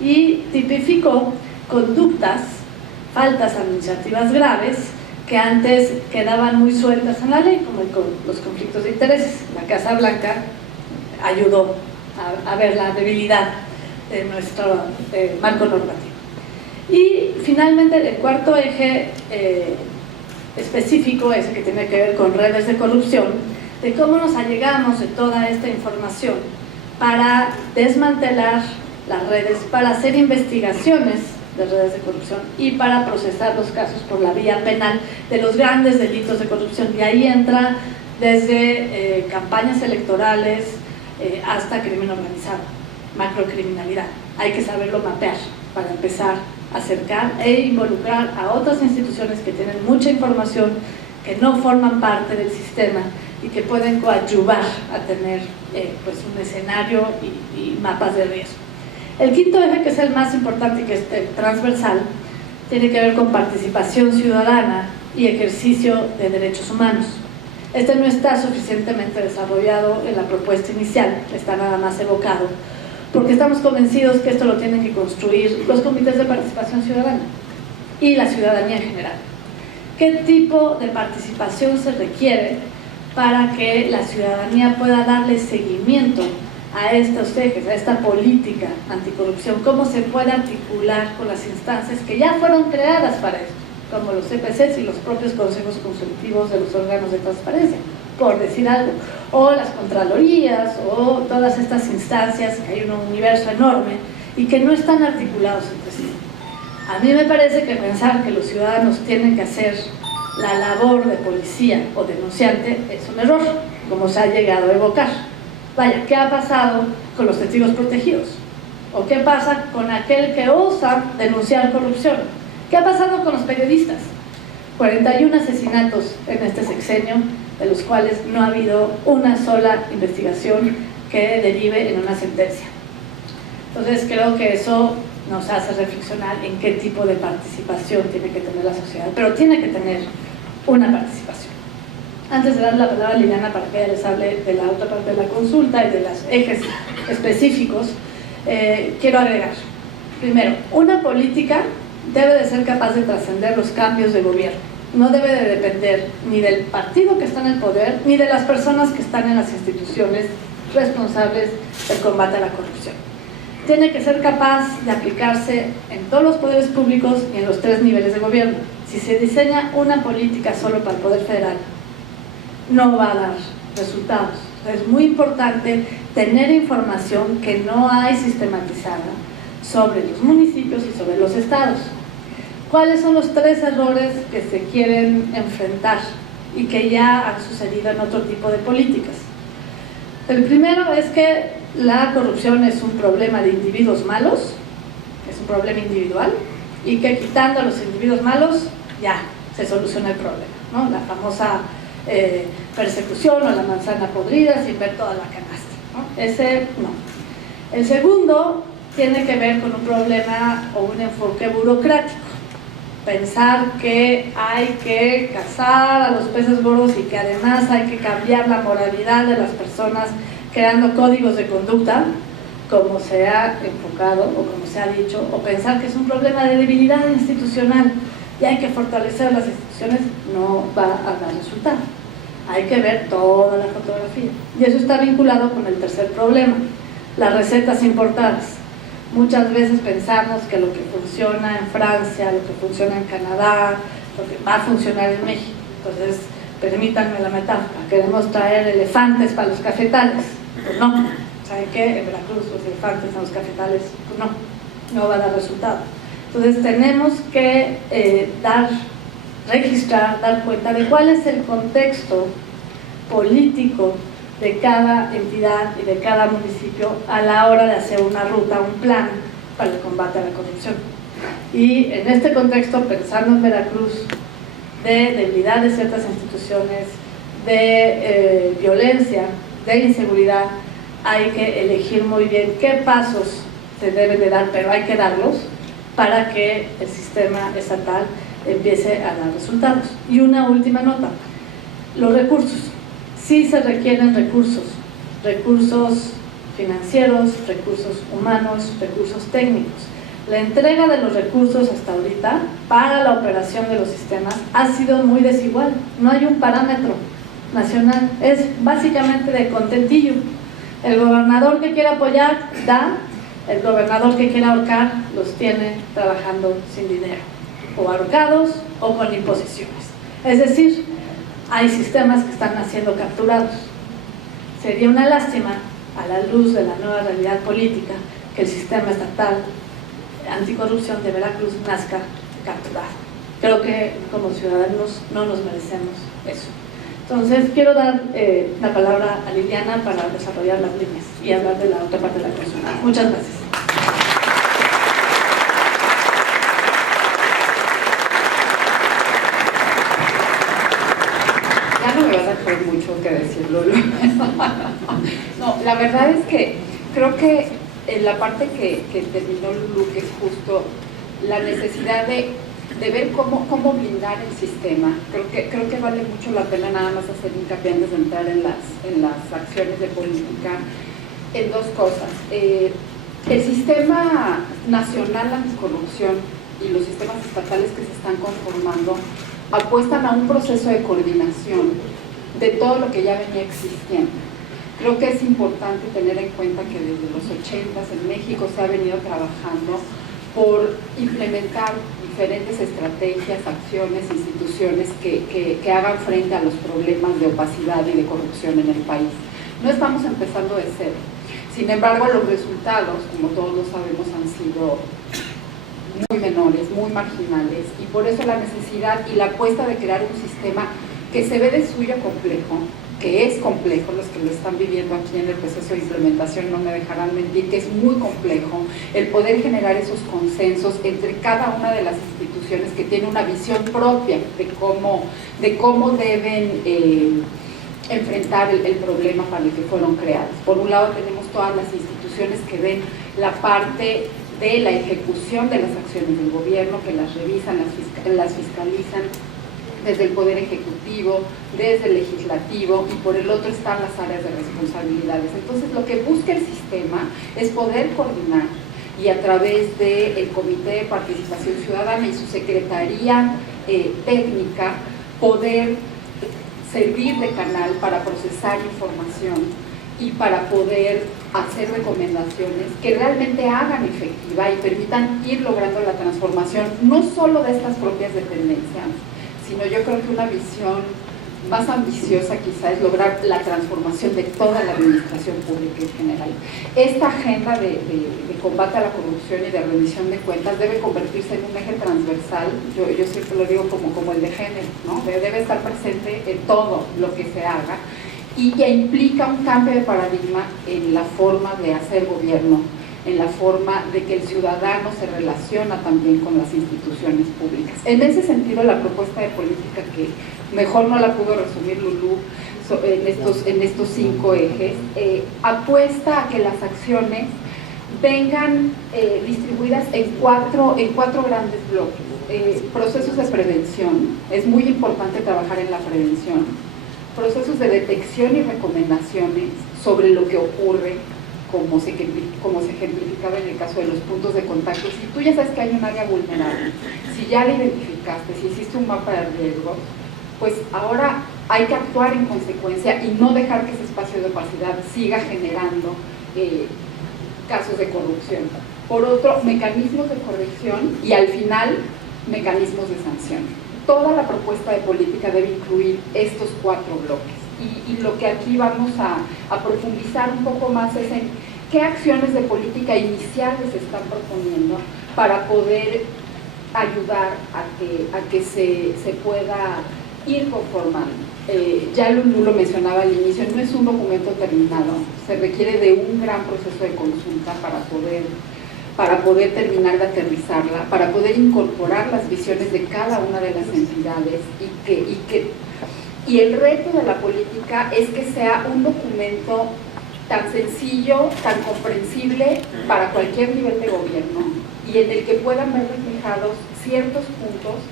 Y tipificó conductas, faltas administrativas graves, que antes quedaban muy sueltas en la ley, como los conflictos de intereses. La Casa Blanca ayudó a ver la debilidad de nuestro marco normativo. Y finalmente el cuarto eje específico, ese que tiene que ver con redes de corrupción, de cómo nos allegamos de toda esta información para desmantelar las redes, para hacer investigaciones de redes de corrupción y para procesar los casos por la vía penal de los grandes delitos de corrupción. Y ahí entra desde campañas electorales hasta crimen organizado, macrocriminalidad. Hay que saberlo mapear para empezar a acercar e involucrar a otras instituciones que tienen mucha información, que no forman parte del sistema y que pueden coadyuvar a tener pues un escenario y mapas de riesgo. El quinto eje, que es el más importante y que es transversal, tiene que ver con participación ciudadana y ejercicio de derechos humanos. Este no está suficientemente desarrollado en la propuesta inicial, está nada más evocado, porque estamos convencidos que esto lo tienen que construir los comités de participación ciudadana y la ciudadanía en general. ¿Qué tipo de participación se requiere para que la ciudadanía pueda darle seguimiento a estos ejes, a esta política anticorrupción? ¿Cómo se puede articular con las instancias que ya fueron creadas para esto, como los CPCs y los propios consejos consultivos de los órganos de transparencia, por decir algo, o las contralorías, o todas estas instancias, que hay un universo enorme y que no están articulados entre sí? A mí me parece que pensar que los ciudadanos tienen que hacer la labor de policía o denunciante es un error, como se ha llegado a evocar. Vaya, ¿qué ha pasado con los testigos protegidos? ¿O qué pasa con aquel que osa denunciar corrupción? ¿Qué ha pasado con los periodistas? 41 asesinatos en este sexenio, de los cuales no ha habido una sola investigación que derive en una sentencia. Entonces creo que eso nos hace reflexionar en qué tipo de participación tiene que tener la sociedad, pero tiene que tener una participación. Antes de darle la palabra a Liliana para que ella les hable de la otra parte de la consulta y de los ejes específicos, quiero agregar, primero, una política debe de ser capaz de trascender los cambios de gobierno. No debe de depender ni del partido que está en el poder, ni de las personas que están en las instituciones responsables del combate a la corrupción. Tiene que ser capaz de aplicarse en todos los poderes públicos y en los 3 niveles de gobierno. Si se diseña una política solo para el poder federal, no va a dar resultados. Es muy importante tener información que no hay sistematizada sobre los municipios y sobre los estados. ¿Cuáles son los 3 errores que se quieren enfrentar y que ya han sucedido en otro tipo de políticas? El primero es que la corrupción es un problema de individuos malos, es un problema individual, y que quitando a los individuos malos ya se soluciona el problema, ¿no? La famosa persecución o la manzana podrida sin ver toda la canasta, ¿no? Ese no. El segundo tiene que ver con un problema o un enfoque burocrático. Pensar que hay que cazar a los peces gordos y que además hay que cambiar la moralidad de las personas creando códigos de conducta, como se ha enfocado o como se ha dicho, o pensar que es un problema de debilidad institucional y hay que fortalecer las instituciones, no va a dar resultado. Hay que ver toda la fotografía. Y eso está vinculado con el tercer problema, las recetas importadas. Muchas veces pensamos que lo que funciona en Francia, lo que funciona en Canadá, lo que va a funcionar en México. Entonces, permítanme la metáfora, queremos traer elefantes para los cafetales. Pues no, ¿saben qué? En Veracruz los elefantes en los cafetales, pues no va a dar resultado. Entonces tenemos que registrar, dar cuenta de cuál es el contexto político de cada entidad y de cada municipio a la hora de hacer una ruta, un plan para el combate a la corrupción. Y en este contexto, pensando en Veracruz, de debilidad de ciertas instituciones, de violencia, de inseguridad, hay que elegir muy bien qué pasos se deben de dar, pero hay que darlos para que el sistema estatal empiece a dar resultados. Y una última nota, los recursos. Sí se requieren recursos financieros, recursos humanos, recursos técnicos. La entrega de los recursos hasta ahorita para la operación de los sistemas ha sido muy desigual. No hay un parámetro nacional, es básicamente de contentillo. El gobernador que quiere apoyar da, el gobernador que quiere ahorcar los tiene trabajando sin dinero, o ahorcados o con imposiciones. Es decir, hay sistemas que están siendo capturados. Sería una lástima, a la luz de la nueva realidad política, que el sistema estatal anticorrupción de Veracruz nazca capturado. Creo que como ciudadanos no nos merecemos eso. Entonces quiero dar la palabra a Liliana para desarrollar las líneas y hablar de la otra parte de la persona. Muchas gracias. Ya no me vas a tener mucho que decir, Lulu. No, la verdad es que creo que en la parte que terminó Lulu, que es justo la necesidad de ver cómo blindar el sistema, creo que vale mucho la pena nada más hacer hincapié antes de entrar en las acciones de política, en dos cosas. El sistema nacional anticorrupción y los sistemas estatales que se están conformando apuestan a un proceso de coordinación de todo lo que ya venía existiendo. Creo que es importante tener en cuenta que desde los 80s en México se ha venido trabajando por implementar diferentes estrategias, acciones, instituciones que hagan frente a los problemas de opacidad y de corrupción en el país. No estamos empezando de cero. Sin embargo, los resultados, como todos lo sabemos, han sido muy menores, muy marginales, y por eso la necesidad y la apuesta de crear un sistema que se ve de suyo complejo, que es complejo, los que lo están viviendo aquí en el proceso de implementación no me dejarán mentir, que es muy complejo el poder generar esos consensos entre cada una de las instituciones que tiene una visión propia de cómo deben enfrentar el problema para el que fueron creados. Por un lado tenemos todas las instituciones que ven la parte de la ejecución de las acciones del gobierno, que las revisan, las fiscalizan desde el Poder Ejecutivo, desde el Legislativo, y por el otro están las áreas de responsabilidades. Entonces lo que busca el sistema es poder coordinar y a través del Comité de Participación Ciudadana y su Secretaría Técnica poder servir de canal para procesar información y para poder hacer recomendaciones que realmente hagan efectiva y permitan ir logrando la transformación, no solo de estas propias dependencias, sino yo creo que una visión más ambiciosa quizá es lograr la transformación de toda la administración pública en general. Esta agenda de combate a la corrupción y de rendición de cuentas debe convertirse en un eje transversal, yo siempre lo digo como el de género, ¿no? Debe estar presente en todo lo que se haga y que implica un cambio de paradigma en la forma de hacer gobierno, en la forma de que el ciudadano se relaciona también con las instituciones públicas. En ese sentido, la propuesta de política, que mejor no la pudo resumir Lulú en estos 5 ejes, apuesta a que las acciones vengan distribuidas en cuatro grandes bloques. Procesos de prevención, es muy importante trabajar en la prevención. Procesos de detección y recomendaciones sobre lo que ocurre, como se ejemplificaba en el caso de los puntos de contacto. Si tú ya sabes que hay un área vulnerable, si ya la identificaste, si hiciste un mapa de riesgo, pues ahora hay que actuar en consecuencia y no dejar que ese espacio de opacidad siga generando casos de corrupción. Por otro, mecanismos de corrección y al final, mecanismos de sanción. Toda la propuesta de política debe incluir estos 4 bloques. Y lo que aquí vamos a profundizar un poco más es en qué acciones de política iniciales se están proponiendo para poder ayudar a que se pueda ir conformando. ya Lulú lo mencionaba al inicio, no es un documento terminado, se requiere de un gran proceso de consulta para poder terminar de aterrizarla, para poder incorporar las visiones de cada una de las entidades y el reto de la política es que sea un documento tan sencillo, tan comprensible para cualquier nivel de gobierno y en el que puedan ver reflejados ciertos puntos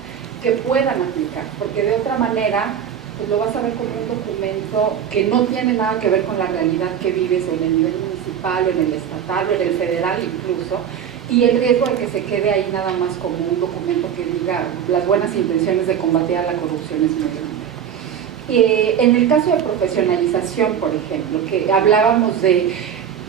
que puedan aplicar, porque de otra manera pues lo vas a ver como un documento que no tiene nada que ver con la realidad que vives en el nivel municipal, en el estatal o en el federal incluso, y el riesgo de que se quede ahí nada más como un documento que diga las buenas intenciones de combatir a la corrupción es muy grande. En el caso de profesionalización, por ejemplo, que hablábamos de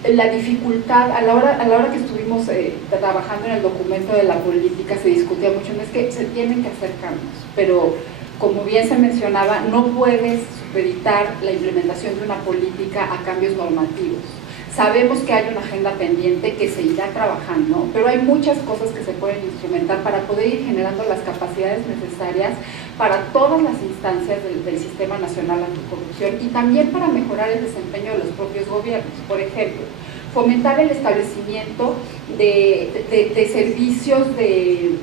la dificultad, a la hora que estuvimos trabajando en el documento de la política se discutía mucho, no es que se tienen que hacer cambios, pero como bien se mencionaba, no puedes supeditar la implementación de una política a cambios normativos. Sabemos que hay una agenda pendiente que se irá trabajando, pero hay muchas cosas que se pueden instrumentar para poder ir generando las capacidades necesarias para todas las instancias del Sistema Nacional Anticorrupción y también para mejorar el desempeño de los propios gobiernos. Por ejemplo, fomentar el establecimiento de servicios, de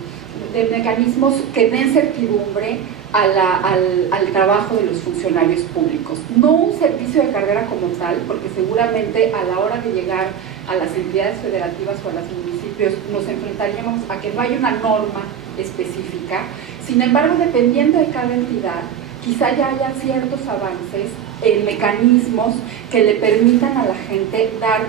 mecanismos que den certidumbre al trabajo de los funcionarios públicos. No un servicio de carrera como tal, porque seguramente a la hora de llegar a las entidades federativas o a los municipios nos enfrentaríamos a que no hay una norma específica. Sin embargo, dependiendo de cada entidad, quizá ya haya ciertos avances en mecanismos que le permitan a la gente dar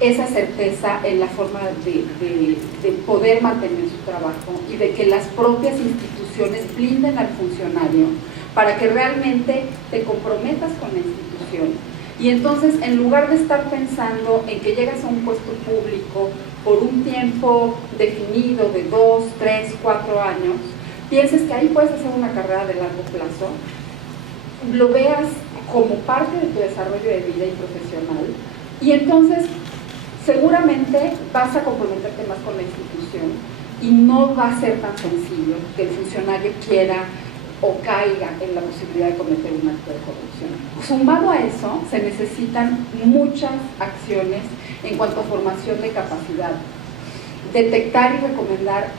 esa certeza en la forma de poder mantener su trabajo y de que las propias instituciones blinden al funcionario para que realmente te comprometas con la institución. Y entonces, en lugar de estar pensando en que llegas a un puesto público por un tiempo definido de 2, 3, 4 años, pienses que ahí puedes hacer una carrera de largo plazo, lo veas como parte de tu desarrollo de vida y profesional, y entonces seguramente vas a comprometerte más con la institución y no va a ser tan sencillo que el funcionario quiera o caiga en la posibilidad de cometer un acto de corrupción. Sumado a eso, se necesitan muchas acciones en cuanto a formación de capacidad, detectar y recomendar,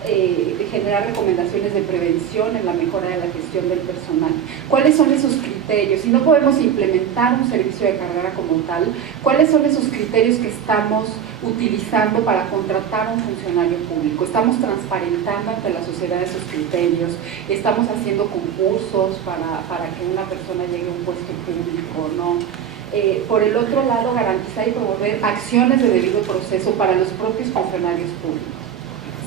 generar recomendaciones de prevención en la mejora de la gestión del personal. ¿Cuáles son esos criterios? Si no podemos implementar un servicio de carrera como tal, ¿cuáles son esos criterios que estamos utilizando para contratar a un funcionario público? ¿Estamos transparentando ante la sociedad esos criterios? ¿Estamos haciendo concursos para que una persona llegue a un puesto público? ¿No? Por el otro lado, garantizar y promover acciones de debido proceso para los propios funcionarios públicos.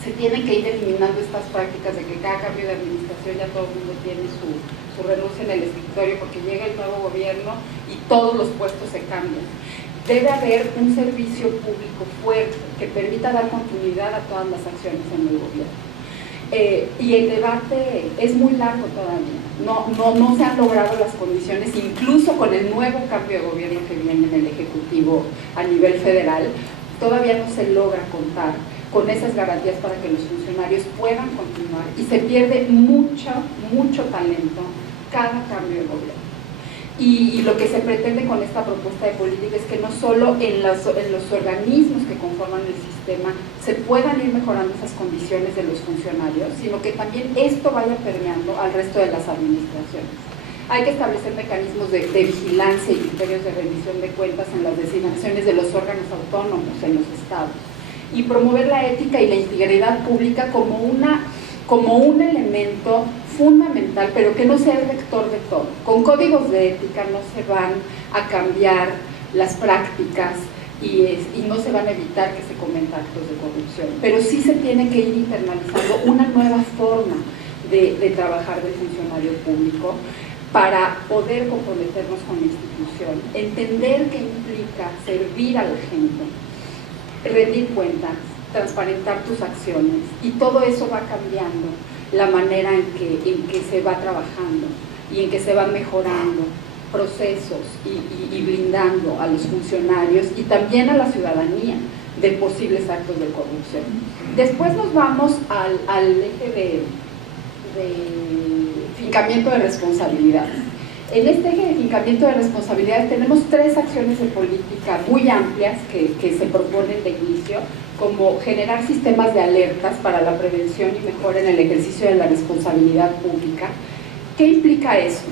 Se tienen que ir eliminando estas prácticas de que cada cambio de administración ya todo el mundo tiene su renuncia en el escritorio porque llega el nuevo gobierno y todos los puestos se cambian. Debe haber un servicio público fuerte que permita dar continuidad a todas las acciones en el gobierno. Y el debate es muy largo todavía, no se han logrado las condiciones, incluso con el nuevo cambio de gobierno que viene en el Ejecutivo a nivel federal, todavía no se logra contar con esas garantías para que los funcionarios puedan continuar y se pierde mucho talento cada cambio de gobierno. Y lo que se pretende con esta propuesta de política es que no solo en los organismos que conforman el sistema se puedan ir mejorando esas condiciones de los funcionarios, sino que también esto vaya permeando al resto de las administraciones. Hay que establecer mecanismos de vigilancia y criterios de rendición de cuentas en las designaciones de los órganos autónomos en los estados y promover la ética y la integridad pública como un elemento fundamental, pero que no sea el rector de todo. Con códigos de ética no se van a cambiar las prácticas y no se van a evitar que se cometan actos de corrupción, pero sí se tiene que ir internalizando una nueva forma de trabajar del funcionario público para poder comprometernos con la institución, entender qué implica servir a la gente, rendir cuentas, transparentar tus acciones, y todo eso va cambiando la manera en que se va trabajando y en que se van mejorando procesos y blindando a los funcionarios y también a la ciudadanía de posibles actos de corrupción. Después nos vamos al eje de fincamiento de responsabilidad. En este eje de fincamiento de responsabilidades tenemos 3 acciones de política muy amplias que se proponen de inicio, como generar sistemas de alertas para la prevención y mejora en el ejercicio de la responsabilidad pública. ¿Qué implica eso?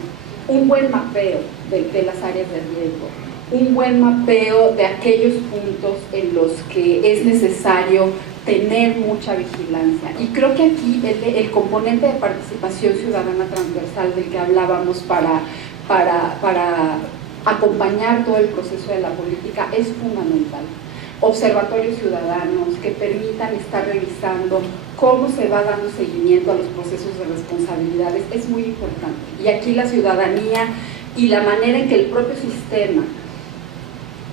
Un buen mapeo de las áreas de riesgo, un buen mapeo de aquellos puntos en los que es necesario tener mucha vigilancia. Y creo que aquí el componente de participación ciudadana transversal del que hablábamos para acompañar todo el proceso de la política es fundamental. Observatorios ciudadanos que permitan estar revisando cómo se va dando seguimiento a los procesos de responsabilidades es muy importante. Y aquí la ciudadanía y la manera en que el propio sistema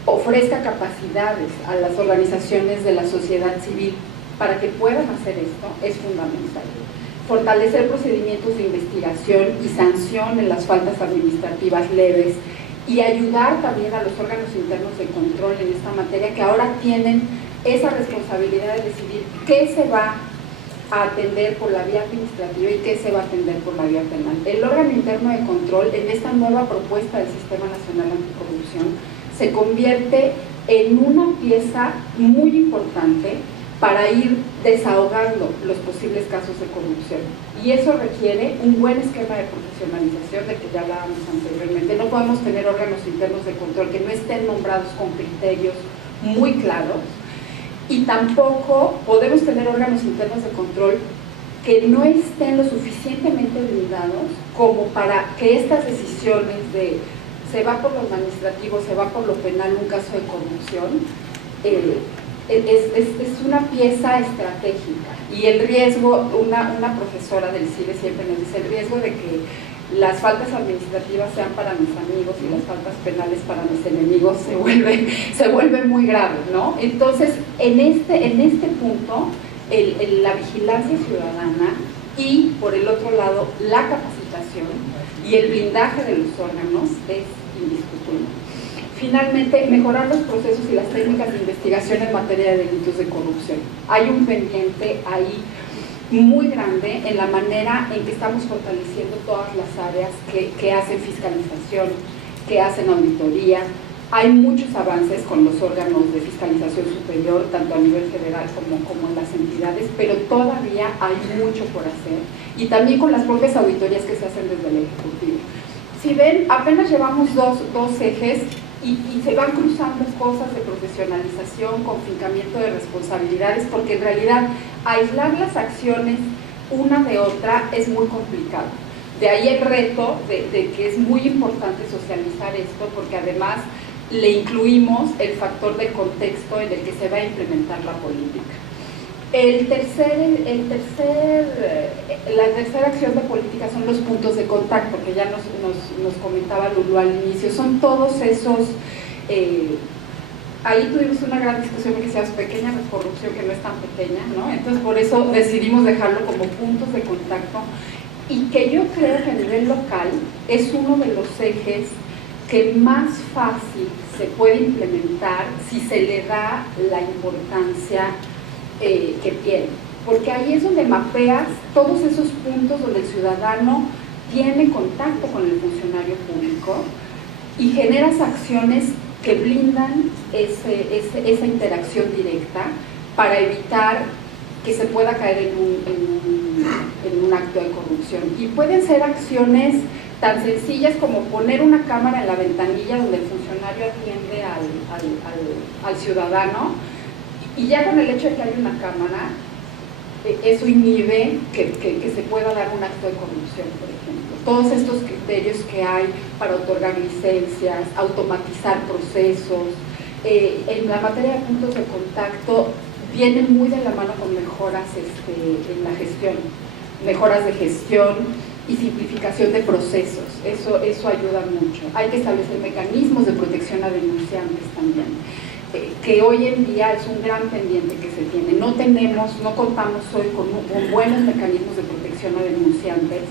ofrezca capacidades a las organizaciones de la sociedad civil para que puedan hacer esto es fundamental. Fortalecer procedimientos de investigación y sanción en las faltas administrativas leves y ayudar también a los órganos internos de control en esta materia que ahora tienen esa responsabilidad de decidir qué se va a atender por la vía administrativa y qué se va a atender por la vía penal. El órgano interno de control en esta nueva propuesta del Sistema Nacional Anticorrupción se convierte en una pieza muy importante para ir desahogando los posibles casos de corrupción. Y eso requiere un buen esquema de profesionalización del que ya hablábamos anteriormente. No podemos tener órganos internos de control que no estén nombrados con criterios muy claros, y tampoco podemos tener órganos internos de control que no estén lo suficientemente blindados como para que estas decisiones de se va por lo administrativo, se va por lo penal un caso de corrupción, es una pieza estratégica. Y el riesgo, una profesora del CIDE siempre nos dice, el riesgo de que las faltas administrativas sean para mis amigos y las faltas penales para mis enemigos se vuelve muy grave, ¿no? Entonces, en este punto, la vigilancia ciudadana y, por el otro lado, la capacitación y el blindaje de los órganos es indiscutible. Finalmente, mejorar los procesos y las técnicas de investigación en materia de delitos de corrupción. Hay un pendiente ahí muy grande en la manera en que estamos fortaleciendo todas las áreas que hacen fiscalización, que hacen auditoría. Hay muchos avances con los órganos de fiscalización superior, tanto a nivel federal como en las entidades, pero todavía hay mucho por hacer, y también con las propias auditorías que se hacen desde el Ejecutivo. Si ven, apenas llevamos dos ejes y se van cruzando cosas de profesionalización, confincamiento de responsabilidades, porque en realidad aislar las acciones una de otra es muy complicado. De ahí el reto de que es muy importante socializar esto, porque además le incluimos el factor del contexto en el que se va a implementar la política. La tercera acción de política son los puntos de contacto, que ya nos comentaba Lulú al inicio. Son todos esos, ahí tuvimos una gran discusión que decíamos pequeña corrupción, que no es tan pequeña, ¿no? Entonces por eso decidimos dejarlo como puntos de contacto, y que yo creo que a nivel local es uno de los ejes que más fácil se puede implementar si se le da la importancia que tiene, porque ahí es donde mapeas todos esos puntos donde el ciudadano tiene contacto con el funcionario público y generas acciones que blindan esa interacción directa para evitar que se pueda caer en un acto de corrupción. Y pueden ser acciones tan sencillas como poner una cámara en la ventanilla donde el funcionario atiende al ciudadano, y ya con el hecho de que hay una cámara, eso inhibe que se pueda dar un acto de corrupción, por ejemplo. Todos estos criterios que hay para otorgar licencias, automatizar procesos, en la materia de puntos de contacto vienen muy de la mano con mejoras en la gestión, mejoras de gestión y simplificación de procesos. Eso ayuda mucho. Hay que establecer mecanismos de protección a denunciantes también, que hoy en día es un gran pendiente que se tiene. No contamos hoy con buenos mecanismos de protección a denunciantes,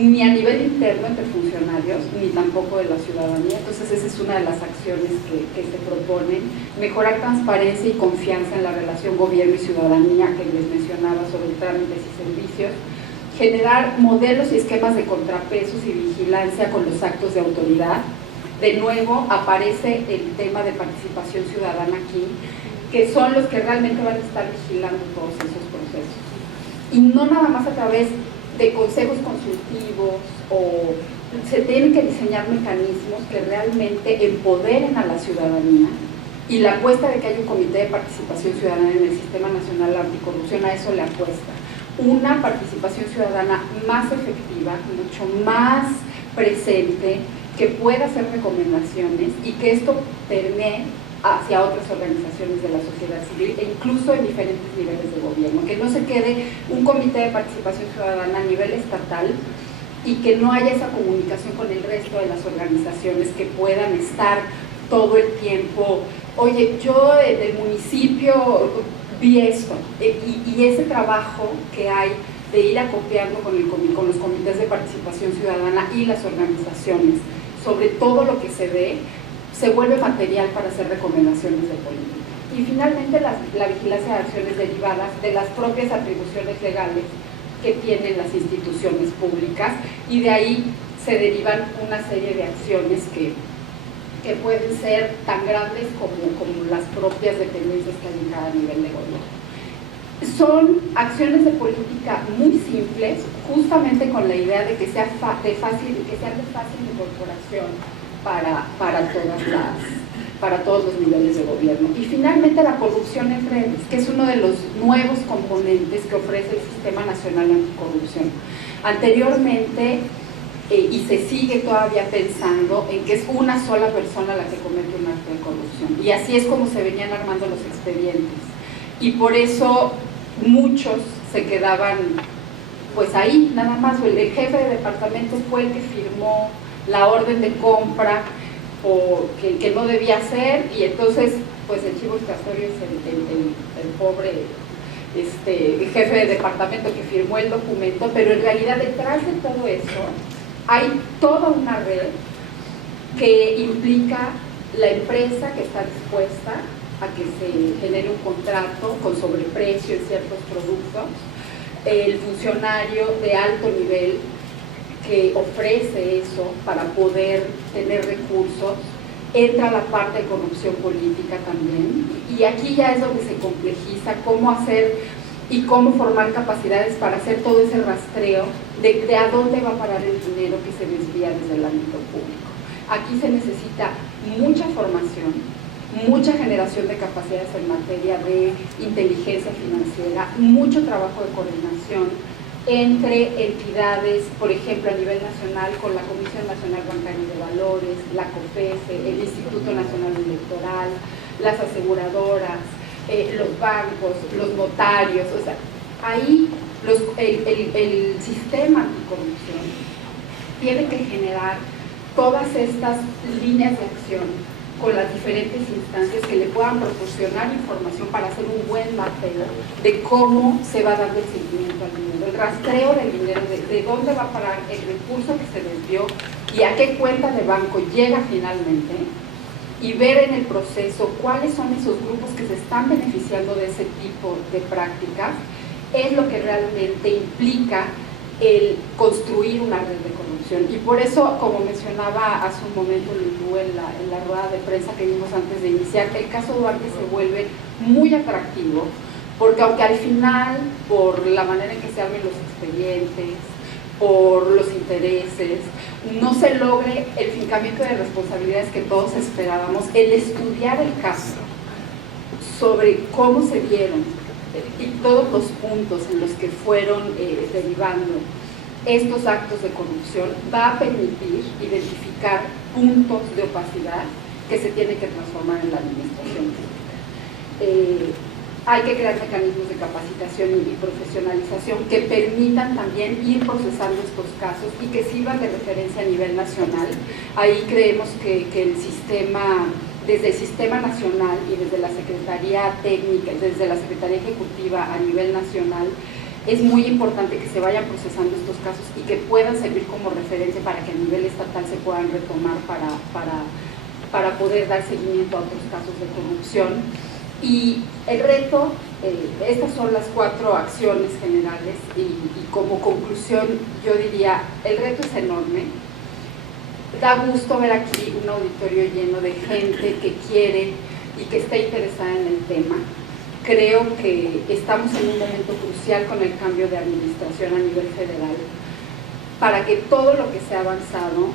ni a nivel interno entre funcionarios, ni tampoco de la ciudadanía. Entonces esa es una de las acciones que se proponen. Mejorar transparencia y confianza en la relación gobierno y ciudadanía, que les mencionaba sobre trámites y servicios. generar modelos y esquemas de contrapesos y vigilancia con los actos de autoridad. De nuevo aparece el tema de participación ciudadana aquí, que son los que realmente van a estar vigilando todos esos procesos. Y no nada más a través de consejos consultivos, o se tienen que diseñar mecanismos que realmente empoderen a la ciudadanía, y la apuesta de que haya un comité de participación ciudadana en el Sistema Nacional Anticorrupción, a eso le apuesta. Una participación ciudadana más efectiva, mucho más presente, que pueda hacer recomendaciones y que esto permee hacia otras organizaciones de la sociedad civil e incluso en diferentes niveles de gobierno, que no se quede un comité de participación ciudadana a nivel estatal y que no haya esa comunicación con el resto de las organizaciones que puedan estar todo el tiempo. Oye, yo del municipio vi esto, y ese trabajo que hay de ir acopiando con los comités de participación ciudadana y las organizaciones sobre todo lo que se ve, se vuelve material para hacer recomendaciones de política. Y finalmente la vigilancia de acciones derivadas de las propias atribuciones legales que tienen las instituciones públicas, y de ahí se derivan una serie de acciones que pueden ser tan grandes como las propias dependencias que hay en cada nivel de gobierno. Son acciones de política muy simples, justamente con la idea de que sean de fácil incorporación para todos los niveles de gobierno. Y finalmente la corrupción en redes, que es uno de los nuevos componentes que ofrece el Sistema Nacional Anticorrupción. Anteriormente, y se sigue todavía pensando en que es una sola persona la que comete un acto de corrupción, y así es como se venían armando los expedientes, y por eso muchos se quedaban pues ahí, nada más. El jefe de departamento fue el que firmó la orden de compra que no debía hacer, y entonces pues el chivo expiatorio es el pobre jefe de departamento que firmó el documento, pero en realidad detrás de todo eso hay toda una red que implica la empresa que está dispuesta a que se genere un contrato con sobreprecio en ciertos productos, el funcionario de alto nivel que ofrece eso para poder tener recursos, entra la parte de corrupción política también, y aquí ya es donde se complejiza cómo hacer y cómo formar capacidades para hacer todo ese rastreo de a dónde va a parar el dinero que se desvía desde el ámbito público. Aquí se necesita mucha formación, mucha generación de capacidades en materia de inteligencia financiera, mucho trabajo de coordinación entre entidades, por ejemplo a nivel nacional con la Comisión Nacional Bancaria de Valores, la COFESE, el Instituto Nacional Electoral, las aseguradoras, los bancos, los notarios. O sea, ahí el sistema anticorrupción tiene que generar todas estas líneas de acción con las diferentes instancias que le puedan proporcionar información para hacer un buen mapeo de cómo se va dando el seguimiento al dinero, el rastreo del dinero, de dónde va a parar el recurso que se desvió y a qué cuenta de banco llega finalmente, y ver en el proceso cuáles son esos grupos que se están beneficiando de ese tipo de prácticas, es lo que realmente implica el construir una red de corrupción. Y por eso, como mencionaba hace un momento Lulú en la rueda de prensa que vimos antes de iniciar, el caso Duarte se vuelve muy atractivo, porque aunque al final, por la manera en que se abren los expedientes, por los intereses, no se logre el fincamiento de responsabilidades que todos esperábamos, el estudiar el caso sobre cómo se dieron y todos los puntos en los que fueron derivando estos actos de corrupción va a permitir identificar puntos de opacidad que se tienen que transformar en la administración pública. Hay que crear mecanismos de capacitación y profesionalización que permitan también ir procesando estos casos y que sirvan de referencia a nivel nacional. Ahí creemos que el sistema, desde el Sistema Nacional y desde la Secretaría Técnica, desde la Secretaría Ejecutiva a nivel nacional, es muy importante que se vayan procesando estos casos y que puedan servir como referente para que a nivel estatal se puedan retomar para poder dar seguimiento a otros casos de corrupción. Y el reto estas son las 4 acciones generales y como conclusión yo diría, el reto es enorme. Da gusto ver aquí un auditorio lleno de gente que quiere y que está interesada en el tema. Creo que estamos en un momento crucial con el cambio de administración a nivel federal para que todo lo que se ha avanzado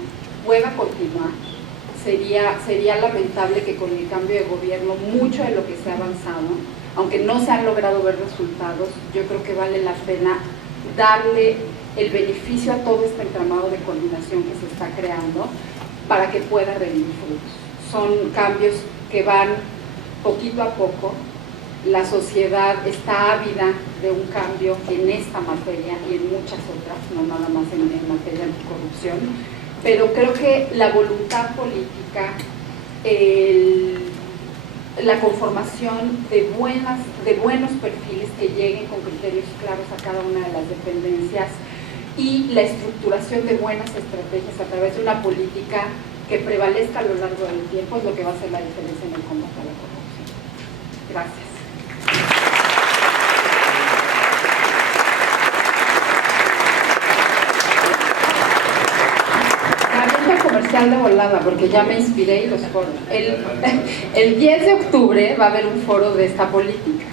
pueda continuar. Sería lamentable que con el cambio de gobierno mucho de lo que se ha avanzado, aunque no se han logrado ver resultados, yo creo que vale la pena darle el beneficio a todo este entramado de coordinación que se está creando para que pueda rendir frutos. Son cambios que van poquito a poco. La sociedad está ávida de un cambio en esta materia y en muchas otras, no nada más en materia de anticorrupción, pero creo que la voluntad política, la conformación de buenos perfiles que lleguen con criterios claros a cada una de las dependencias y la estructuración de buenas estrategias a través de una política que prevalezca a lo largo del tiempo es lo que va a hacer la diferencia en el combate a la corrupción. Gracias. Comercial de volada, porque ya me inspiré y los foros. El 10 de octubre va a haber un foro de esta política.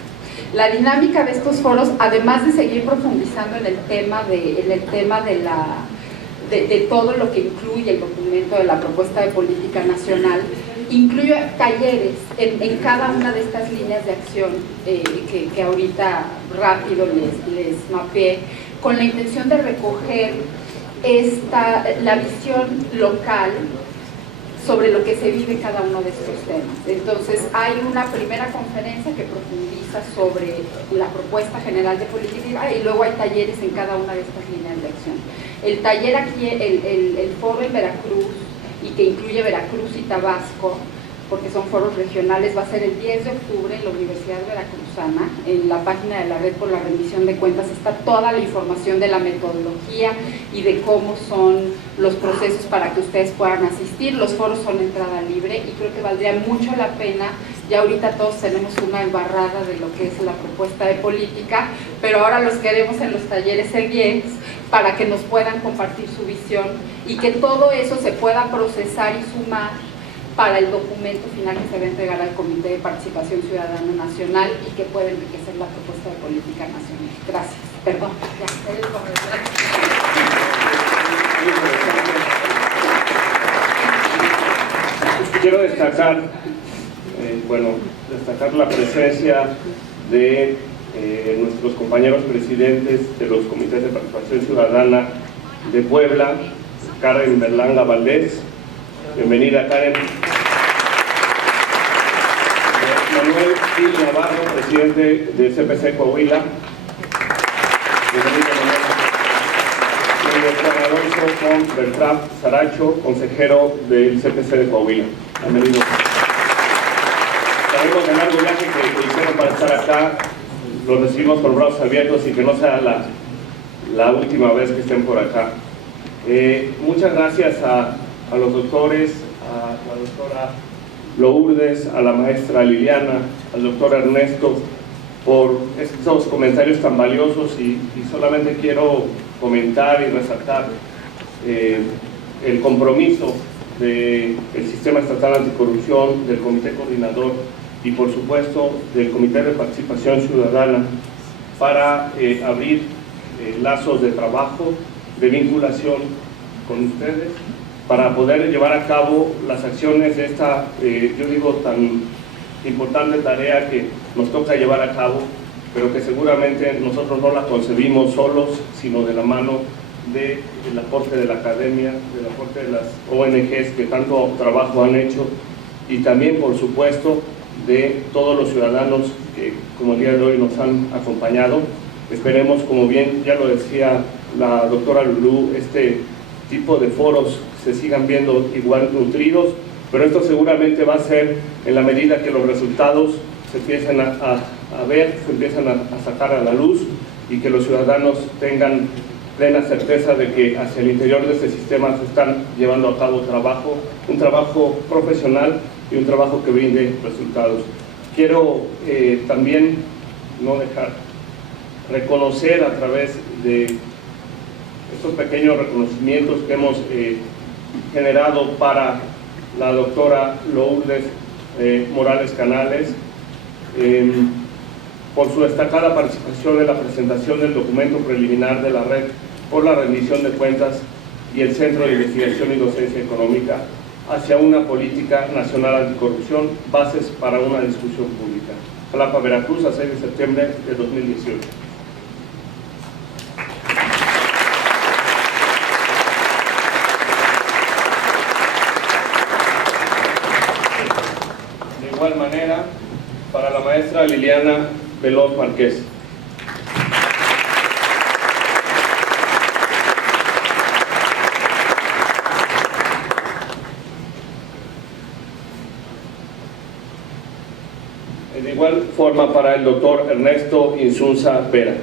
La dinámica de estos foros, además de seguir profundizando en el tema de todo lo que incluye el documento de la propuesta de política nacional, incluye talleres en cada una de estas líneas de acción que ahorita rápido les mapeé, con la intención de recoger la visión local sobre lo que se vive en cada uno de estos temas. Entonces hay una primera conferencia que profundiza sobre la propuesta general de política y luego hay talleres en cada una de estas líneas de acción. El taller aquí, el foro en Veracruz, y que incluye Veracruz y Tabasco, porque son foros regionales, va a ser el 10 de octubre en la Universidad Veracruzana. En la página de la Red por la Rendición de Cuentas está toda la información de la metodología y de cómo son los procesos para que ustedes puedan asistir. Los foros son entrada libre y creo que valdría mucho la pena. Ya ahorita todos tenemos una embarrada de lo que es la propuesta de política, pero ahora los queremos en los talleres CEGIEX para que nos puedan compartir su visión y que todo eso se pueda procesar y sumar para el documento final que se va a entregar al Comité de Participación Ciudadana Nacional y que puede enriquecer la propuesta de política nacional. Gracias. Perdón. Quiero destacar, destacar la presencia de nuestros compañeros presidentes de los comités de participación ciudadana de Puebla, Karen Berlanga Valdés. Bienvenida, Karen. Manuel Gil Navarro, presidente del CPC Coahuila. Bienvenido, Manuel. Y Juan Alonso Beltrán Saracho, consejero del CPC de Coahuila. Bienvenido. Sabemos del largo viaje que hicieron para estar acá. Los recibimos con brazos abiertos y que no sea la última vez que estén por acá. Muchas gracias a los doctores, a la doctora Lourdes, a la maestra Liliana, al doctor Ernesto, por estos comentarios tan valiosos y solamente quiero comentar y resaltar el compromiso del Sistema Estatal Anticorrupción, del Comité Coordinador y por supuesto del Comité de Participación Ciudadana para abrir lazos de trabajo, de vinculación con ustedes, para poder llevar a cabo las acciones de esta, yo digo, tan importante tarea que nos toca llevar a cabo, pero que seguramente nosotros no la concebimos solos, sino de la mano del aporte de la academia, del aporte de las ONGs que tanto trabajo han hecho y también, por supuesto, de todos los ciudadanos que, como el día de hoy, nos han acompañado. Esperemos, como bien ya lo decía la doctora Lulú, este tipo de foros se sigan viendo igual nutridos, pero esto seguramente va a ser en la medida que los resultados se empiecen a ver, se empiezan a sacar a la luz y que los ciudadanos tengan plena certeza de que hacia el interior de este sistema se están llevando a cabo un trabajo profesional y un trabajo que brinde resultados. Quiero también no dejar. Reconocer a través de estos pequeños reconocimientos que hemos generado para la doctora Lourdes Morales Canales, por su destacada participación en la presentación del documento preliminar de la Red por la Rendición de Cuentas y el Centro de Investigación y Docencia Económica hacia una política nacional anticorrupción, bases para una discusión pública. Jalapa, Veracruz, a 6 de septiembre de 2018. De igual manera, para la maestra Liliana Veloz Márquez. De igual forma para el doctor Ernesto Insunza Vera.